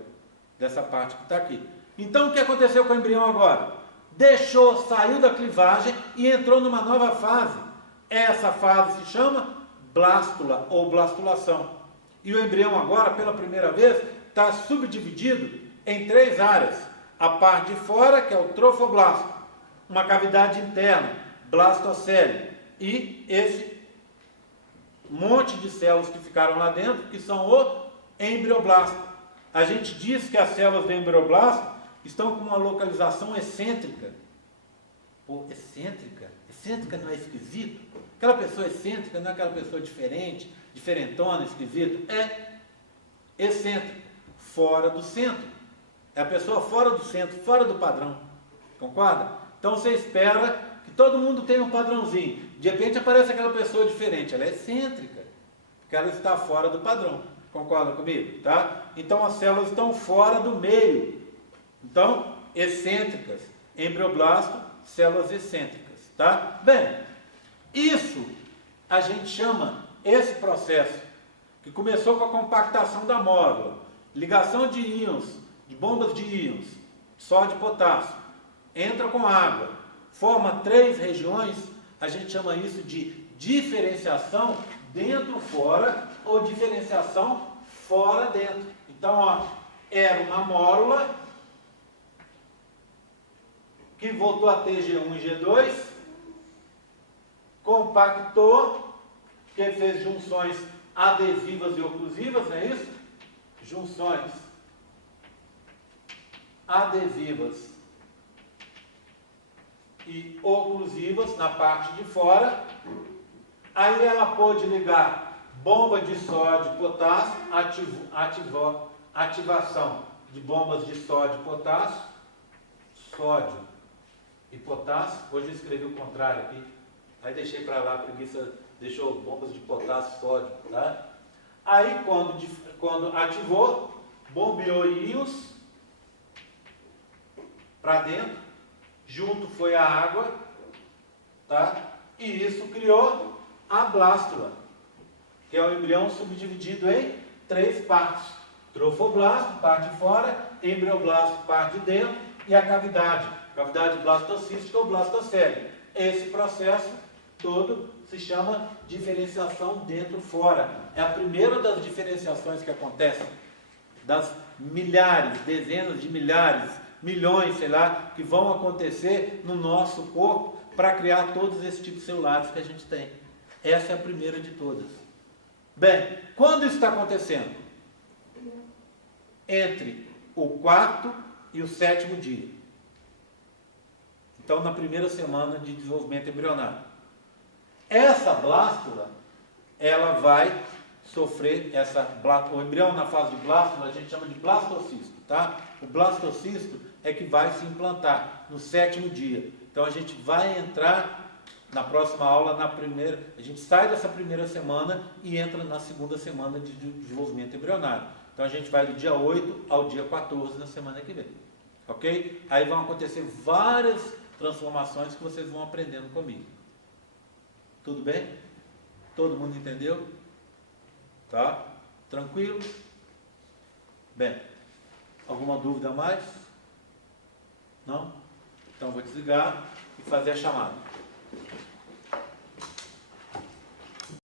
Dessa parte que está aqui. Então, o que aconteceu com o embrião agora? Saiu da clivagem e entrou numa nova fase. Essa fase se chama blástula ou blastulação. E o embrião agora, pela primeira vez, está subdividido em 3 áreas. A parte de fora, que é o trofoblasto, uma cavidade interna, blastocele, e esse monte de células que ficaram lá dentro, que são o embrioblasto. A gente diz que as células do embrioblasto estão com uma localização excêntrica. Pô, excêntrica? Excêntrica não é esquisito? Aquela pessoa excêntrica não é aquela pessoa diferente, diferentona, esquisita? É excêntrica, fora do centro. É a pessoa fora do centro, fora do padrão. Concorda? Então você espera que todo mundo tenha um padrãozinho. De repente aparece aquela pessoa diferente. Ela é excêntrica, porque ela está fora do padrão. Concorda comigo? Tá? Então as células estão fora do meio. Então, excêntricas. Embrioblasto, células excêntricas. Tá? Bem, isso a gente chama, esse processo, que começou com a compactação da módula, ligação de íons, de bombas de íons, sódio e potássio, entra com água, forma 3 regiões, a gente chama isso de diferenciação dentro-fora ou diferenciação fora-dentro. Então, ó, era uma mórula que voltou a ter G1 e G2, compactou, que fez junções adesivas e oclusivas, não é isso? Junções adesivas e oclusivas na parte de fora. Aí ela pôde ligar bomba de sódio e potássio, ativação de bombas de sódio e potássio, sódio e potássio. Hoje eu escrevi o contrário aqui, aí deixei para lá, a preguiça deixou bombas de potássio, sódio, tá? Aí quando ativou, bombeou íons para dentro, junto foi a água, tá? E isso criou a blástula, que é o embrião subdividido em 3 partes: trofoblasto, parte de fora, embrioblasto, parte de dentro, e a cavidade blastocística ou blastocele. Esse processo todo se chama diferenciação dentro-fora. É a primeira das diferenciações que acontecem, das milhares, dezenas de milhares, milhões, sei lá, que vão acontecer no nosso corpo para criar todos esses tipos celulares que a gente tem. Essa é a primeira de todas. Bem, quando isso está acontecendo? Entre o 4º e o 7º dia. Então, na primeira semana de desenvolvimento embrionário. Essa blástula, ela vai sofrer o embrião na fase de blástula, a gente chama de blastocisto, tá? O blastocisto é que vai se implantar no 7º dia. Então, a gente vai entrar na próxima aula, a gente sai dessa primeira semana e entra na segunda semana de desenvolvimento embrionário. Então, a gente vai do dia 8 ao dia 14 na semana que vem. Ok? Aí vão acontecer várias transformações que vocês vão aprendendo comigo. Tudo bem? Todo mundo entendeu? Tá? Tranquilo? Bem, alguma dúvida a mais? Não? Então vou desligar e fazer a chamada.